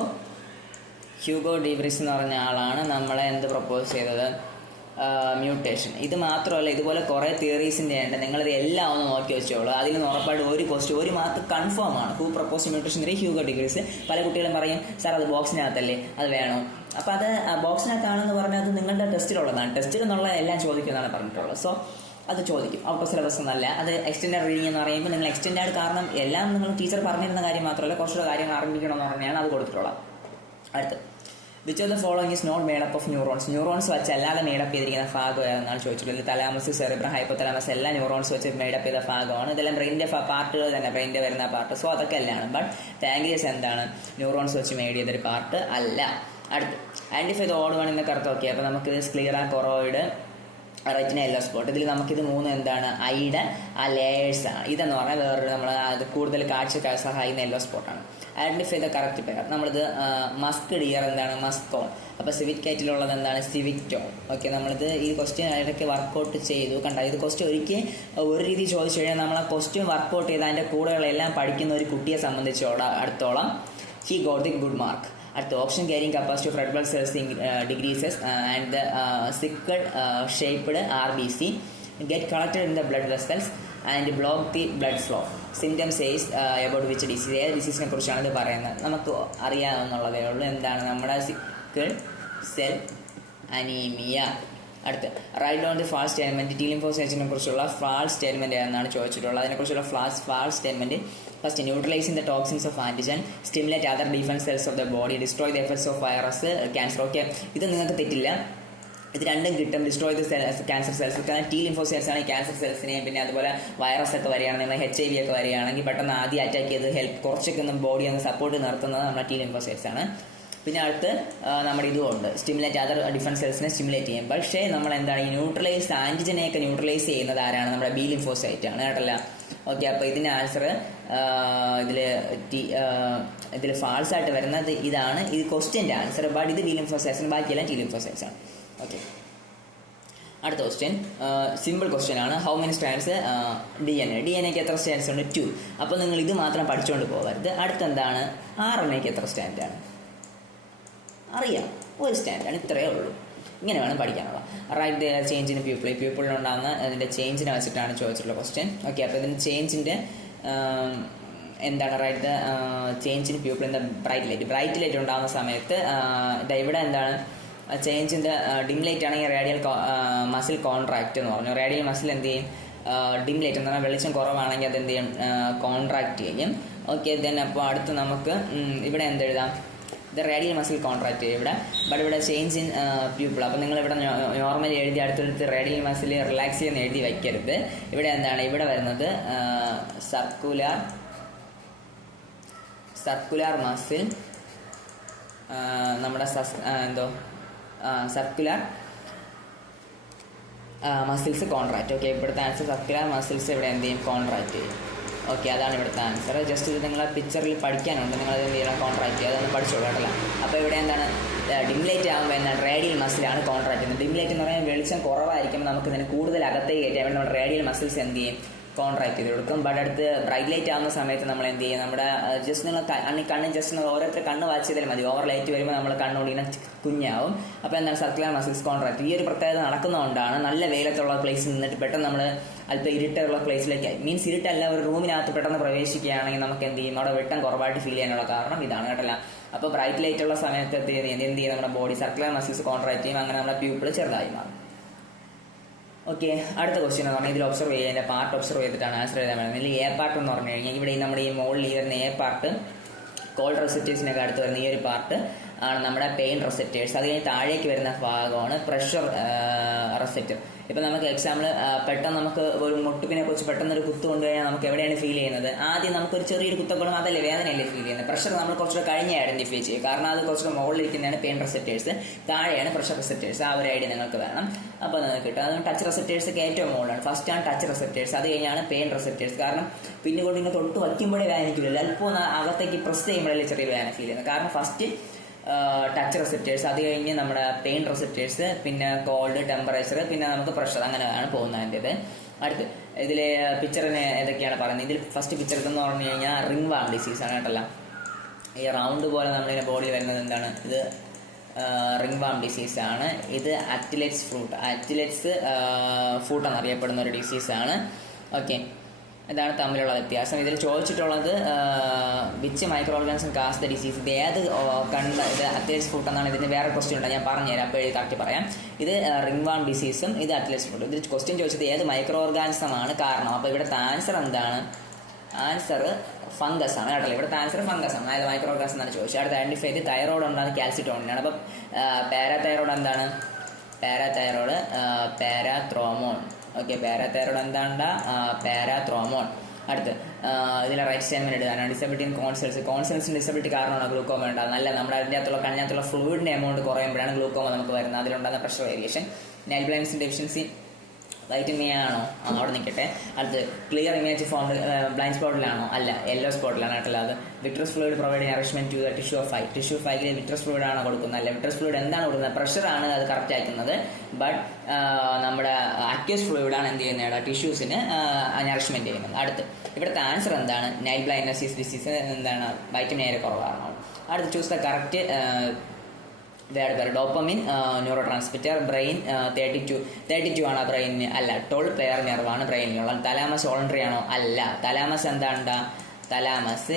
ഹ്യൂഗോ ഡീബ്രിസ് എന്ന് പറഞ്ഞ ആളാണ് നമ്മളെ എന്ത് പ്രപ്പോസ് ചെയ്തത്? മ്യൂട്ടേഷൻ ഇത് മാത്രമല്ല ഇതുപോലെ കുറേ തിയറീസിന്റെ ഉണ്ട്. നിങ്ങളിത് എല്ലാം ഒന്ന് നോക്കി വെച്ചോളൂ. അതിൽ നിന്ന് ഉറപ്പായിട്ട് ഒരു ക്വസ്റ്റ് ഒരു മാർക്ക് കൺഫേം ആണ്. Who propose mutation Hugo de Vries പല കുട്ടികളും പറയും സാർ അത് ബോക്സിനകത്തല്ലേ അത് വേണോ? അപ്പോൾ അത് ബോക്സിനകത്താണെന്ന് പറഞ്ഞാൽ അത് നിങ്ങളുടെ ടെസ്റ്റിലുള്ളതാണ്. ടെസ്റ്റിൽ എന്നുള്ള എല്ലാം ചോദിക്കുന്നതാണ് പറഞ്ഞിട്ടുള്ളത്. സോ അത് ചോദിക്കും. ഔട്ട് ഓഫ് സിലബസ് എന്നല്ല. അത് എക്സ്റ്റൻഡ് റീഡിംഗ് എന്ന് പറയുമ്പോൾ നിങ്ങൾ എക്സ്റ്റൻഡ് കാരണം എല്ലാം നിങ്ങൾ ടീച്ചർ പറഞ്ഞിരുന്ന കാര്യം മാത്രമല്ല കുറച്ചുകൂടെ കാര്യങ്ങൾ ആരംഭിക്കണമെന്ന് പറഞ്ഞാണ് അത് കൊടുത്തിട്ടുള്ളത്. അടുത്ത് which of the following is not made up of neurons neurons വെച്ച് അല്ലാതെ മേഡപ്പ് ചെയ്തിരിക്കുന്ന ഭാഗം ഏതെന്നാണ് ചോദിച്ചിട്ടുള്ളത് തലാമസ് സെറിബ്രം ഹൈപ്പോതലാമസ് എല്ലാം ന്യൂറോൺസ് വെച്ച് മേഡപ്പ് ചെയ്ത ഭാഗമാണ്. ഇതെല്ലാം ബ്രെയിന്റെ പാർട്ടുകൾ തന്നെ ബ്രെയിന്റെ വരുന്ന പാർട്ട് സോ അതൊക്കെ എല്ലാം ബട്ട് പാങ്ക്രിയസ് എന്താണ്? ന്യൂറോൺസ് വെച്ച് മേഡ് ചെയ്തൊരു പാർട്ട് അല്ല. അടുത്ത്. ഐഡന്റിഫൈ ദ ഓഡ് വൺ എന്ന അർത്ഥം ഓക്കെ അപ്പോൾ നമുക്ക് sclera choroid retina yellow spot ഇതിൽ നമുക്കിത് മൂന്ന് എന്താണ്? ഐയുടെ ആ ലേയേഴ്സ് ആണ് ഇതെന്ന് പറഞ്ഞാൽ വേറൊരു നമ്മൾ അത് കൂടുതൽ കാഴ്ച സഹായിക്കുന്ന യെല്ലോ സ്പോട്ടാണ് ഐഡന്റിഫൈ ദ കറക്റ്റ് പെയർ നമ്മളിത് മസ്ക് ഡിയർ എന്താണ്? മസ്കോൺ അപ്പോൾ സിവിക് കൈറ്റിലുള്ളത് എന്താണ്? സിവിക് ടോൺ ഓക്കെ നമ്മളിത് ഈ ക്വസ്റ്റ്യൻ ഇടയ്ക്ക് വർക്കൗട്ട് ചെയ്തു. കണ്ട? ഇത് ക്വസ്റ്റ്യൻ ഒരിക്കൽ ഒരു രീതി ചോദിച്ചു കഴിഞ്ഞാൽ നമ്മൾ ആ ക്വസ്റ്റ്യൻ വർക്കൗട്ട് ചെയ്ത് അതിന്റെ എല്ലാം പഠിക്കുന്ന ഒരു കുട്ടിയെ സംബന്ധിച്ചോളം അടുത്തോളം. He got the good mark അടുത്ത option carrying capacity of red blood cells decreases and the sickle shaped R B C get collected in the blood vessels and block the blood flow symptoms as about which disease ഏത് ഡിസീസിനെ കുറിച്ചാണ് ഇത് പറയുന്നത്? നമുക്ക് അറിയാവുന്നുള്ളതേ ഉള്ളൂ. എന്താണ് നമ്മുടെ sickle cell anaemia അടുത്ത് write on the false statement T ലിംഫോസൈറ്റിനെ കുറിച്ചുള്ള ഫാൾസ് സ്റ്റേറ്റ്മെന്റ് എന്നാണ് ചോദിച്ചിട്ടുള്ളത്? അതിനെക്കുറിച്ചുള്ള false fall statement neutralise in the toxins of antigen stimulate other defence cells of the body destroy the effects of virus cancer okay ഇത് നിങ്ങൾക്ക് തെറ്റില്ല. ഇത് രണ്ടും കിട്ടും. ഡിസ്ട്രോയ് ദ ക്യാൻസർ സെൽസ് കാരണം ടി ലിംഫോ സെൽസ് ആണ് ക്യാൻസർ സെൽസിനെയും പിന്നെ അതുപോലെ വൈറസ് ഒക്കെ വരികയാണെങ്കിൽ എച്ച് ഐ വി ഒക്കെ വരികയാണെങ്കിൽ പെട്ടെന്ന് ആദ്യം അറ്റാക്ക് ചെയ്ത് ഹെൽപ്പ് കുറച്ചൊക്കെ ഒന്ന് ബോഡി ഒന്ന് സപ്പോർട്ട് നിർത്തുന്നത് നമ്മുടെ ടി ലിംഫോ സെൽസ് ആണ്. പിന്നെ അടുത്ത് നമ്മുടെ ഇതും ഉണ്ട്. സ്റ്റിമുലേറ്റ് അതർ ഡിഫൻസ് സെൽസിനെ സ്റ്റിമുലേറ്റ് ചെയ്യും. പക്ഷേ നമ്മൾ എന്താണ് ഈ ന്യൂട്രലൈസ് ആന്റിജനെയൊക്കെ ന്യൂട്രലൈസ് ചെയ്യുന്നത് ആരാണ്? നമ്മുടെ ബി ലിംഫോസൈറ്റ് ആണ് കേട്ടല്ല. ഓക്കെ അപ്പോൾ ഇതിന് ആൻസർ ഇതിൽ ഇതിൽ ഫാൾസ് ആയിട്ട് വരുന്നത് ഇതാണ്. ഇത് ക്വസ്റ്റ്യന്റെ ആൻസർ ബട്ട് ഇത് ബി ലിംഫോസൈറ്റ്സിന് ബാക്കിയെല്ലാം ടി ലിംഫോസൈറ്റ്സ് ആണ്. ഓക്കെ. അടുത്ത ക്വസ്റ്റ്യൻ സിമ്പിൾ ക്വസ്റ്റ്യൻ ആണ്. How many strands D N A. D N എക്ക് എത്ര സ്റ്റാൻഡ്സ് ഉണ്ട്? ടു. അപ്പോൾ നിങ്ങൾ ഇത് മാത്രം പഠിച്ചുകൊണ്ട് പോകരുത്. അടുത്ത എന്താണ്? ആർ എൻ എക്ക് എത്ര സ്റ്റാൻഡാണ് അറിയാം. ഒരു സ്റ്റാൻഡാണ് ഇത്രയേ ഉള്ളൂ. ഇങ്ങനെ വേണം പഠിക്കാനുള്ള റൈറ്റ് ചേഞ്ച് ഇൻ പീപ്പിൾ ഈ പീപ്പിളിനുണ്ടാകുന്ന അതിന്റെ ചേഞ്ചിനെ വെച്ചിട്ടാണ് ചോദിച്ചിട്ടുള്ള ക്വസ്റ്റ്യൻ ഓക്കെ അപ്പോൾ ഇതിന് ചേഞ്ചിന്റെ എന്താണ് write the change in pupil in the bright light bright light ഉണ്ടാകുന്ന സമയത്ത് ദാ ഇവിടെ എന്താണ്? Change in the dim light ആണെങ്കിൽ റേഡിയൽ മസിൽ കോൺട്രാക്റ്റ് എന്ന് പറഞ്ഞു. റേഡിയൽ മസിൽ എന്ത് ചെയ്യും? ഡിം ലൈറ്റ് എന്ന് പറഞ്ഞാൽ വെളിച്ചം കുറവാണെങ്കിൽ അത് എന്ത് ചെയ്യും? കോൺട്രാക്റ്റ് ചെയ്യും. ഓക്കെ ദെൻ അപ്പോൾ അടുത്ത് നമുക്ക് ഇവിടെ എന്തെഴുതാം? ഇത് റേഡിയൽ മസിൽ കോൺട്രാക്ട് ഇവിടെ. ബട്ട് ഇവിടെ ചേഞ്ച് ഇൻ പ്യൂപ്പിൾ അപ്പോൾ നിങ്ങൾ ഇവിടെ നോർമലി എഴുതി അടുത്തടുത്ത് റേഡിയൽ മസിൽ റിലാക്സ് ചെയ്യുന്ന എഴുതി വയ്ക്കരുത്. ഇവിടെ എന്താണ്? ഇവിടെ വരുന്നത് സർക്കുലർ സർക്കുലാർ മസിൽ നമ്മുടെ സസ് ആ, എന്തോ സർക്കുലാർ മസിൽസ് കോൺട്രാക്റ്റ് ഓക്കെ ഇവിടുത്തെ ആൻസർ സർക്കുലർ മസിൽസ് ഇവിടെ എന്ത് ചെയ്യും? കോൺട്രാക്റ്റ് ചെയ്യും. ഓക്കെ അതാണ് ഇവിടുത്തെ ആൻസർ ജസ്റ്റ് ഇത് നിങ്ങളെ പിക്ചറിൽ പഠിക്കാനുണ്ട്. നിങ്ങൾ അത് എന്ത് ചെയ്യണം കോൺട്രാക്റ്റ് അതൊന്നും പഠിച്ചോളൂ കേട്ടല്ല അപ്പോൾ ഇവിടെ എന്താണ്? ഡിംലൈറ്റ് ആകുമ്പോൾ എന്താണ് റേഡിയൽ മസിലാണ് കോൺട്രാക്റ്റ് ചെയ്യുന്നത്. ഡിംലൈറ്റ് എന്ന് പറയുമ്പോൾ വെളിച്ചം കുറവായിരിക്കുമ്പോൾ നമുക്ക് ഇതിന് കൂടുതൽ അകത്തേക്ക് കയറ്റാൻ വേണ്ടി നമ്മുടെ റേഡിയൽ മസിൽസ് എന്ത് ചെയ്യും? കോൺട്രാക്ട് ചെയ്ത് കൊടുക്കും. ബട്ട് അടുത്ത് ബ്രൈറ്റ് ലൈറ്റ് ആവുന്ന സമയത്ത് നമ്മൾ എന്ത് ചെയ്യും? നമ്മുടെ ജസ്റ്റ് നിങ്ങൾ കണ്ണി കണ്ണ് ജസ്റ്റ് നിങ്ങൾ ഓരോരുത്തർ കണ്ണ് വാച്ച് ചെയ്താൽ മതി. ഓവർ ലൈറ്റ് വരുമ്പോൾ നമ്മൾ കണ്ണോട് ഇങ്ങനെ കുഞ്ഞാവും. അപ്പോൾ എന്താണ്? സർക്കുലർ മസിൽസ് കോൺട്രാക്ട് ഈ ഒരു പ്രത്യേകത നടക്കുന്നതുകൊണ്ടാണ് നല്ല വെയിലത്തുള്ള പ്ലേസിൽ നിന്നിട്ട് പെട്ടെന്ന് നമ്മൾ അല്പം ഇരുട്ടുള്ള പ്ലേസിലേക്ക് മീൻസ് ഇരുട്ടല്ല ഒരു റൂമിനകത്ത് പെട്ടെന്ന് പ്രവേശിക്കുകയാണെങ്കിൽ നമുക്ക് എന്ത് ചെയ്യും? അവിടെ വെട്ടം കുറവായിട്ട് ഫീൽ ചെയ്യാനുള്ള കാരണം ഇതാണ് കേട്ടല്ല. അപ്പോൾ ബ്രൈറ്റ് ലൈറ്റ് ഉള്ള സമയത്ത് എന്ത് ചെയ്യും? നമ്മുടെ ബോഡി സർക്കുലർ മസിൽസ് കോൺട്രാക്ട് ചെയ്യും. അങ്ങനെ നമ്മുടെ പ്യൂപ്പിൾ ചെറുതായി മാറും. ഓക്കെ അടുത്ത ക്വസ്റ്റ്യൻ എന്ന് പറഞ്ഞാൽ ഇതിൽ ഒബ്സർവ് ചെയ്യുക പാർട്ട് ഒബ്സർവ് ചെയ്തിട്ടാണ് ആൻസർ എഴുതാൻ മതി ഇതിൽ എ പാർട്ട് എന്ന് പറഞ്ഞു കഴിഞ്ഞാൽ ഇവിടെ നമ്മുടെ ഈ മുകളിൽ ഈ വരുന്ന എ പാർട്ട് കോൾഡ് റെസെറ്റേഴ്സിനൊക്കെ അടുത്ത് വരുന്ന ഈ ഒരു പാർട്ട് ആണ് നമ്മുടെ പെയിൻ റെസെറ്റേഴ്സ് അത് കഴിഞ്ഞ് താഴേക്ക് വരുന്ന ഭാഗമാണ് പ്രഷർ റെസെപ്റ്റർ ഇപ്പം നമുക്ക് എക്സാമ്പിൾ പെട്ടെന്ന് നമുക്ക് ഒരു മുട്ടുപിനെ കുറിച്ച് പെട്ടെന്ന് ഒരു കുത്ത് കൊണ്ടുകഴിഞ്ഞാൽ നമുക്ക് എവിടെയാണ് ഫീൽ ചെയ്യുന്നത്? ആദ്യം നമുക്ക് ഒരു ചെറിയൊരു കുത്തക്കൊള്ളും അതല്ലേ വേദനയല്ലേ ഫീൽ ചെയ്യുന്നത്? പ്രഷർ നമ്മൾ കുറച്ചുകൂടെ കഴിഞ്ഞ ഐഡന്റിഫൈ ചെയ്യും കാരണം അത് കുറച്ചുകൂടെ മുകളിലിരിക്കുന്നതാണ് പെയിൻ റെസെപ്റ്റേഴ്സ് താഴെയാണ് പ്രഷർ റെസെപ്റ്റേഴ്സ് ആ ഒരു ഐഡിയ നിങ്ങൾക്ക് വേണം. അപ്പോൾ നിങ്ങൾക്ക് കിട്ടും. അതും ടച്ച് റെസെപ്റ്റേഴ്സ് ഏറ്റവും മുകളിലാണ്. ഫസ്റ്റ് ആണ് ടച്ച് റെസെപ്റ്റേഴ്സ് അത് കഴിഞ്ഞാണ് പെയിൻ റെസെപ്റ്റേഴ്സ് കാരണം പിന്നെ കൊണ്ട് ഇങ്ങനെ തൊട്ട് വയ്ക്കുമ്പോഴേ വേദനിക്കില്ല അല്പം അകത്തേക്ക് പ്രസ് ചെയ്യുമ്പോഴല്ലേ ചെറിയ വേദന ഫീൽ ചെയ്യുന്നത്. കാരണം ഫസ്റ്റ് ടച്ച് റെസെപ്റ്റേഴ്സ് അത് കഴിഞ്ഞ് നമ്മുടെ പെയിൻ റെസെപ്റ്റേഴ്സ് പിന്നെ കോൾഡ് ടെമ്പറേച്ചർ പിന്നെ നമുക്ക് പ്രഷർ അങ്ങനെയാണ് അതിന്റെ അടുത്ത് ഇതിൽ പിക്ചറിന് ഏതൊക്കെയാണ് പറയുന്നത്? ഇതിൽ ഫസ്റ്റ് പിക്ചർ എന്ന് പറഞ്ഞു കഴിഞ്ഞാൽ റിംഗ് വാം ഡിസീസ് ആണ് കേട്ടല്ല. ഈ റൗണ്ട് പോലെ നമ്മളിങ്ങനെ ബോഡിയിൽ വരുന്നത് എന്താണ്? ഇത് റിംഗ് വാം ഡിസീസ് ആണ്. ഇത് അറ്റ്ലെറ്റ്സ് ഫ്രൂട്ട് അറ്റ്ലെറ്റ്സ് ഫ്രൂട്ട് എന്നറിയപ്പെടുന്ന ഒരു ഡിസീസ് ആണ്. ഓക്കെ ഇതാണ് തമ്മിലുള്ള വ്യത്യാസം. ഇതിൽ ചോദിച്ചിട്ടുള്ളത് which microorganism causes the disease ഇത് ഏത് കണ്ട ഇത് അത്ലറ്റ്സ് ഫുഡ് എന്നാണ് ഇതിന് വേറെ ക്വസ്റ്റ്യൻ ഉണ്ട്? ഞാൻ പറഞ്ഞുതരാം. അപ്പോൾ എഴുതി കറക്റ്റ് പറയാം. ഇത് റിംഗ് വാം ഡിസീസും ഇത് അത്ലറ്റ്സ് ഫുഡ് ഇതിൽ ക്വസ്റ്റ്യൻ ചോദിച്ചത് ഏത് മൈക്രോ ഓർഗാനിസം ആണ് കാരണം? അപ്പോൾ ഇവിടുത്തെ ആൻസർ എന്താണ്? ആൻസർ ഫംഗസ് ആണ് കേട്ടോ ഇവിടുത്തെ ആൻസർ ഫംഗസ് ആണ്. അതായത് മൈക്രോ ഓർഗാനിസം എന്നാണ് ചോദിച്ചത്. അടുത്ത ഐഡന്റിഫൈ ചെയ്ത് തൈറോയിഡ് ഉണ്ടാകുന്ന കാൽസിറ്റോണിനാണ് അപ്പം പാരാതൈറോയ്ഡ് എന്താണ്? Para thyroid parathormone okay parathyroid എന്താണ്ട? Parathormone. അടുത്ത് ഇതിലെ റൈറ്റ് സ്റ്റേറ്റ്മെന്റ് എടുക്കാനാണ് ഡിസബിലിറ്റി ഇൻ കോൺസെൽസ് കോൺസെൽസിന് ഡിസബിലിറ്റി കാരണമാണ് ഗ്ലൂക്കോമ ഉണ്ടാകുന്നത്. അല്ല നമ്മുടെ അതിന്റെ അകത്തുള്ള കണ്ണിനകത്തുള്ള ഫ്ലൂയിഡിന്റെ എമൗണ്ട് കുറയുമ്പോഴാണ് ഗ്ലൂക്കോമ നമുക്ക് വരുന്നത്. അതിലുണ്ടാകുന്ന പ്രഷർ വേരിയേഷൻ നെൽബ്ലൈൻസിന്റെ ഡെഫിഷ്യൻസി വൈറ്റമിൻ എ ആണോ അവിടെ നിൽക്കട്ടെ. അടുത്ത് ക്ലിയർ ഇമേജ് ഫോം ബ്ലൈൻഡ് സ്പോട്ടിലാണോ അല്ല യെല്ലോ സ്പോട്ടിലാണ് കേട്ടല്ലാതെ vitreous fluid provide nourishment to the tissue of phi tissue ഫൈവിൽ വിട്രസ് ഫ്ലൂയിഡ് ആണ് കൊടുക്കുന്നത്? അല്ല വിട്രസ് ഫ്ലൂയിഡ് എന്താണ് കൊടുക്കുന്നത്? പ്രഷർ ആണ് അത് കറക്റ്റ് അയക്കുന്നത് ബട്ട് നമ്മുടെ അക്യൂസ് ആണ് എന്ത് ചെയ്യുന്നത്? ടിഷ്യൂസിന് നറിഷ്മെന്റ് ചെയ്യുന്നത്. അടുത്ത് ഇവിടുത്തെ ആൻസർ എന്താണ്? നൈറ്റ് ബ്ലൈൻഡ്നസ് ഡിസീസ് എന്താണ്? വൈറ്റമിൻ എ കുറവാണോ? അടുത്ത് ചൂസ് ദ കറക്റ്റ് വേറെ പേര് dopamine neurotransmitter brain thirty two thirty two ആണ് ബ്രെയിനിന് അല്ല ടോൾ പെയർ നെർവാണ് ബ്രെയിനിലുള്ള തലാമസ് വോളണ്ടറി ആണോ? അല്ല. തലാമസ് എന്താണ് തലാമസ്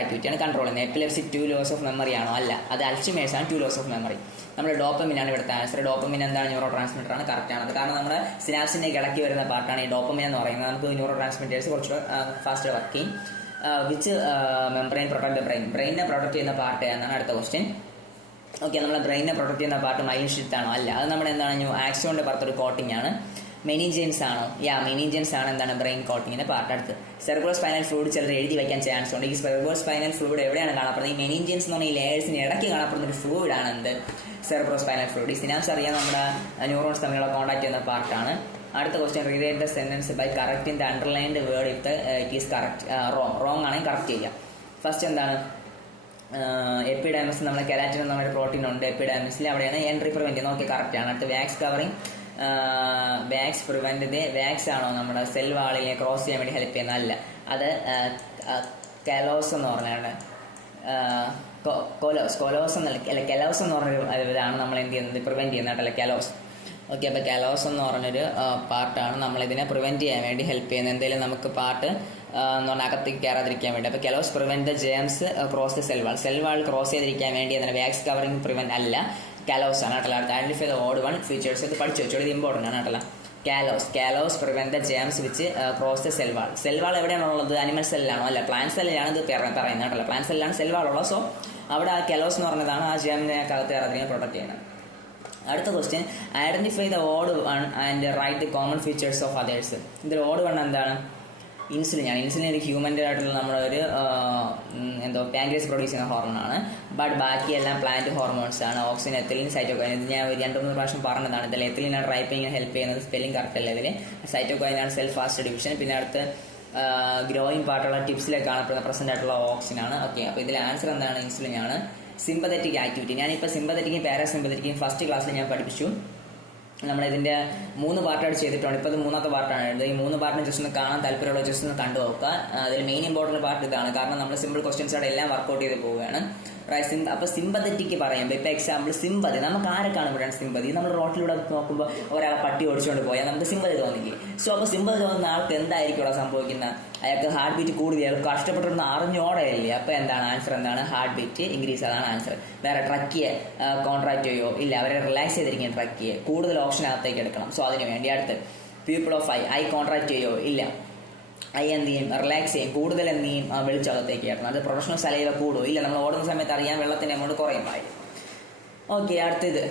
ആക്ടിവിറ്റി ആണ് കൺട്രോൾ ചെയ്യുന്നത്. Epilepsy to loss of memory ആണോ? അല്ല. അത് അൽഷിമേഴ്സ് ആണ് ടു ലോസ് ഓഫ് മെമ്മറി നമ്മൾ ഡോപ്പമിൻ ആണ് ഇവിടുത്തെ ആൻസർ ഡോപ്പമിൻ എന്താണ്? ന്യൂറോ ട്രാൻസ്മിറ്റർ ആണ്. കറക്റ്റ് ആണ്. കാരണം നമ്മുടെ സിനാപ്സിനെ ഇളക്കി വരുന്ന പാർട്ടാണ് ഈ ഡോപ്പമിൻ എന്ന് പറയുന്നത്. നമുക്ക് ന്യൂറോ ട്രാൻസ്മിറ്റേഴ്സ് കുറച്ചുകൂടെ ഫാസ്റ്റ് വർക്ക് ചെയ്യും. വിച്ച് മെമ്പറൈൻ പ്രൊട്ടക്ട് ബ്രെയിൻ ബ്രെയിനെ പ്രൊട്ടക്ട് ചെയ്യുന്ന പാർട്ട് എന്നാണ് അടുത്ത ക്വസ്റ്റ്യൻ ഓക്കെ നമ്മുടെ ബ്രെയിനെ പ്രൊട്ടക്ട് ചെയ്യുന്ന പാർട്ട് മൈൻ ഷിറ്റ് ആണോ? അല്ല അത് നമ്മുടെ എന്താണ് ആക്സിയോന്റെ പുറത്തൊരു കോട്ടിംഗ് ആണ്. മെനിജൻസ് ആണോ? യാ മെനിജൻസ് ആണ് എന്താണ് ബ്രെയിൻ കോട്ടിങ്ങിന്റെ പാർട്ട് അടുത്ത്. സെർബോ സ്പൈനൽ ഫ്ലൂഡ് ചിലർ എഴുതി വയ്ക്കാൻ ചാൻസ് ഉണ്ട്. ഈ സെർബോ സ്പൈനൽ ഫ്ലൂഡ് എവിടെയാണ് കാണപ്പെടുന്നത്? ഈ മെനിജൻസ് എന്ന് പറഞ്ഞാൽ ഈ ലെയേഴ്സിന് ഇടയ്ക്ക് കാണപ്പെടുന്ന ഒരു ഫ്ലൂഡ് ആണ് എന്ത്? സെർബോ സ്പൈനൽ ഫ്ലൂഡ് ഈ സിനാപ്സ് അറിയാൻ നമ്മുടെ ന്യൂറോൺസ് തമ്മിലുള്ള കോൺടാക്ട് ചെയ്യുന്ന പാർട്ടാണ് അടുത്ത question rewrite the sentence by correct in the underlined word if it is correct wrong wrong ആണെങ്കിൽ കറക്റ്റ് ചെയ്യാം ഫസ്റ്റ് എന്താണ്? എപ്പിഡാമിസ് നമ്മുടെ കെരാറ്റിൻ നമ്മുടെ പ്രോട്ടീൻ ഉണ്ട് എപ്പിഡാമിസിൽ അവിടെയാണ് എൻട്രി പ്രിവെന്റ് ചെയ്യുന്നത്. ഓക്കെ കറക്റ്റ് ആണ്. അടുത്ത് wax covering wax prevent wax ആണോ നമ്മുടെ സെൽ വാളിനെ ക്രോസ് ചെയ്യാൻ വേണ്ടി ഹെൽപ്പ് ചെയ്യുന്ന അല്ല. അത് കലോസ് എന്ന് പറഞ്ഞാണ് കൊലോസ്. കൊലോസ് എന്നല്ല അല്ല കെലോസ് എന്ന് പറഞ്ഞൊരു ഇതാണ് നമ്മൾ എന്ത് ചെയ്യുന്നത്? പ്രിവെന്റ് ചെയ്യുന്നത് അല്ല? കെലോസ്. ഓക്കെ അപ്പോൾ കലോസ് എന്ന് പറഞ്ഞൊരു പാർട്ടാണ് നമ്മളിതിനെ പ്രിവെന്റ് ചെയ്യാൻ വേണ്ടി ഹെൽപ്പ് ചെയ്യുന്നത്. എന്തെങ്കിലും നമുക്ക് പാർട്ട് എന്ന് പറഞ്ഞാൽ അകത്തേക്ക് കയറാതിരിക്കാൻ വേണ്ടി. അപ്പോൾ callose prevent the germs cross the cell wall cell wall cell wall cross ചെയ്തിരിക്കാൻ വേണ്ടി എന്താണ് വാക്സ് കവറിംഗ് പ്രിവെന്റ് അല്ല കാലോസ് ആണ് കേട്ടോ. അടുത്ത identify the odd one features ഇത് പഠിച്ചു വെച്ചോളൂ ഇത് ഇമ്പോർട്ടന്റ് ആണ് കേട്ടോ. Callose callose prevent the germs which cross the cell wall cell wall cell wall എവിടെയാണുള്ളത് animal സെല്ലാണോ അല്ല പ്ലാന്റ് സെല്ലാണ് ഇത് പറയുന്നത് കേട്ടോ. പ്ലാന്റ് സെല്ലാണ് സെൽ വാൾ ഉള്ളത്. സോ അവിടെ ആ കെലോസ് എന്ന് പറഞ്ഞതാണ് ആ ജേമിനെ അകത്ത് കയറാതിരിക്കാൻ പ്രൊട്ടക്ട് ചെയ്യുന്നത്. അടുത്ത question identify the odd one and write the common features of others ഇതിൽ ഓഡ് വൺ എന്താണ്? ഇൻസുലിൻ ആണ്. ഇൻസുലിൻ ഒരു ഹ്യൂമന്റെ ആയിട്ടുള്ള നമ്മുടെ ഒരു എന്തോ പാൻക്രിയസ് പ്രൊഡ്യൂസ് ചെയ്യുന്ന ഹോർമോണാണ് ബട്ട് ബാക്കിയെല്ലാം പ്ലാന്റ് ഹോർമോൺസ് ആണ്. ഓക്സിജൻ എത്തിലിൻ സൈറ്റോകൈൻ ഇത് ഞാൻ ഒരു രണ്ട് മൂന്ന് പ്രാവശ്യം പറഞ്ഞതാണ്. ഇതിൽ എത്തിലിനാണ് റൈപ്പിങ്ങിന് ഹെൽപ്പ് ചെയ്യുന്നത് സ്പെല്ലിംഗ് കറക്റ്റ് അല്ല ഇതിൽ സൈറ്റോകൈനാണ് സെൽഫ് ഫാസ്റ്റ് ഡിവിഷൻ പിന്നെ അടുത്ത് ഗ്രോയിങ് പാർട്ടുള്ള ടിപ്സിലേക്ക് കാണപ്പെടുന്ന പ്രസന്റ് ആയിട്ടുള്ള ഓക്സിജൻ ആണ്. ഓക്കെ അപ്പോൾ ഇതിൽ ആൻസർ എന്താണ്? ഇൻസുലിൻ ആണ്. സിമ്പതറ്റിക് ആക്ടിവിറ്റി ഞാനിപ്പോൾ സിമ്പതറ്റിക്കും പാരാസിമ്പതറ്റിക്കും ഫസ്റ്റ് ക്ലാസ്സിൽ ഞാൻ പഠിപ്പിച്ചു. നമ്മൾ ഇതിന്റെ മൂന്ന് പാർട്ടായിട്ട് ചെയ്തിട്ടുണ്ട്. ഇപ്പോൾ ഇത് മൂന്നാമത്തെ പാർട്ടാണ് ഇത് ഈ മൂന്ന് പാർട്ടിന് ജസ്റ്റ് ഒന്ന് കാണാൻ താല്പര്യമുള്ള ജസ്റ്റ് ഒന്ന് കണ്ടു നോക്കുക. അതിൽ മെയിൻ ഇമ്പോർട്ടന്റ് പാർട്ട് ഇതാണ്. കാരണം നമ്മൾ സിമ്പിൾ ക്വസ്റ്റ്യൻസ് അവിടെ എല്ലാം വർക്കൗട്ട് ചെയ്ത് പോവുകയാണ്. അപ്പോൾ സിമ്പതറ്റിക്ക് പറയുമ്പോൾ ഇപ്പോൾ എക്സാമ്പിൾ സിമ്പതി നമുക്ക് ആരൊക്കെയാണ് ഇവിടെ സിമ്പതി നമ്മൾ റോട്ടിലൂടെ നോക്കുമ്പോൾ ഒരാൾ പട്ടി ഓടിച്ചുകൊണ്ട് പോയാൽ നമുക്ക് സിമ്പതി തോന്നിക്കും സോ അപ്പോൾ സിമ്പതി തോന്നുന്ന ആൾക്ക് എന്തായിരിക്കും അവിടെ സംഭവിക്കുന്നത് അയാൾക്ക് ഹാർട്ട് ബീറ്റ് കൂടുതൽ അയാൾക്ക് കഷ്ടപ്പെട്ടിരുന്ന അറിഞ്ഞോടെയല്ലേ? അപ്പോൾ എന്താണ് ആൻസർ എന്താണ് ഹാർട്ട് ബീറ്റ് ഇൻക്രീസ് അതാണ് ആൻസർ വേറെ ട്രക്കിയെ കോൺട്രാക്ട് ചെയ്യോ? ഇല്ല അവരെ റിലാക്സ് ചെയ്തിരിക്കുന്ന ട്രക്കിയെ കൂടുതൽ ഓപ്ഷൻ അകത്തേക്ക് എടുക്കണം. സോ അതിനു വേണ്ടി അടുത്ത്. Pupil of eye eye contract ചെയ്യോ? ഇല്ല. ഐ എന്ത് ചെയ്യും റിലാക്സ് ചെയ്യും. കൂടുതൽ എന്ത് ചെയ്യും ആ, വെളിച്ചകത്തേക്ക് അത് പ്രൊഫഷണൽ സലൈവ കൂടും. ഇല്ല നമ്മൾ ഓടുന്ന സമയത്ത് അറിയാൻ വെള്ളത്തിന്റെ എമൗണ്ട് കുറയും. ആയി ഓക്കെ അടുത്തത്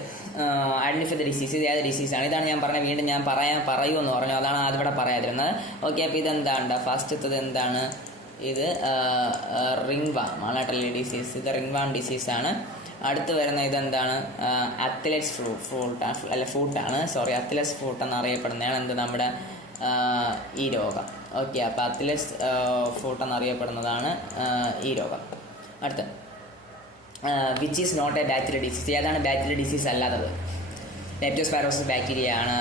ഐഡന്റിഫൈ ദ ഡിസീസ് ഇത് ഏത് ഡിസീസാണ് ഇതാണ് ഞാൻ പറഞ്ഞത്. വീണ്ടും ഞാൻ പറയാൻ പറയൂ എന്ന് പറഞ്ഞു. അതാണ് ഇവിടെ പറയാതിരുന്നത്. ഓക്കെ അപ്പോൾ ഇതെന്താണ്? ഫസ്റ്റത്തത് എന്താണ്? ഇത് റിംഗ് വാം ആണ് ഡിസീസ് ഇത് റിംഗ് വാം ഡിസീസാണ് അടുത്ത് വരുന്ന ഇതെന്താണ്? അത്ലറ്റ്സ് ഫ്രൂ ഫ്രൂട്ട് അല്ല ഫ്രൂട്ടാണ് സോറി അത്ലറ്റ്സ് ഫ്രൂട്ട് എന്നറിയപ്പെടുന്നതാണ്. എന്ത് നമ്മുടെ ഈ രോഗം. ഓക്കെ അപ്പോൾ അത്ലസ് ഫോട്ട് എന്നറിയപ്പെടുന്നതാണ് ഈ രോഗം. അടുത്ത. Which is not a bacteria disease ഏതാണ് ബാക്ടീരിയ ഡിസീസ് അല്ലാത്തത്? ലെപ്റ്റോസ്പൈറോസിസ് ബാക്ടീരിയ ആണ്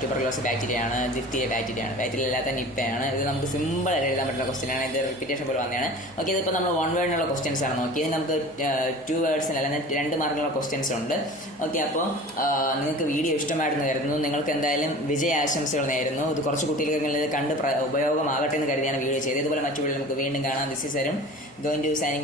ട്യൂബർക്ലോസിസ് ബാക്ടീരിയ ആണ് ജിഫ്തീരിയ ബാക്ടീരിയ ആണ് ബാക്ടീരിയ അല്ലാത്ത നിപ്പയാണ്. ഇത് നമുക്ക് സിമ്പിൾ ആയിട്ട് എഴുതാൻ പറ്റുന്ന ക്വസ്റ്റ്യൻ ആണ്. ഇത് റിപ്പീറ്റേഷൻ പോലെ വന്നതാണ്. ഓക്കെ ഇതിപ്പോൾ നമ്മൾ വൺ വേർഡിനുള്ള ക്വസ്റ്റ്യൻസ് ആണ് നോക്കി ഇത് നമുക്ക് ടു വേർഡ്സിന് അല്ലെങ്കിൽ രണ്ട് മാർക്കിനുള്ള ക്വസ്റ്റ്യൻസ് ഉണ്ട്. ഓക്കെ അപ്പോൾ നിങ്ങൾക്ക് വീഡിയോ ഇഷ്ടമായിരുന്നു കരുതുന്നു. നിങ്ങൾക്ക് എന്തായാലും വിജയ ആശംസകൾ നേരുന്നു. ഇത് കുറച്ച് കുട്ടികൾക്ക് കണ്ട് ഉപയോഗമാകട്ടെ എന്ന് കരുതിയാണ് വീഡിയോ ചെയ്തത്. ഇതുപോലെ മറ്റു വീഡിയോ നമുക്ക് വീണ്ടും കാണാം. ദിസ് ഇസ് തരും ഗോയിൻ ടു സൈനിങ്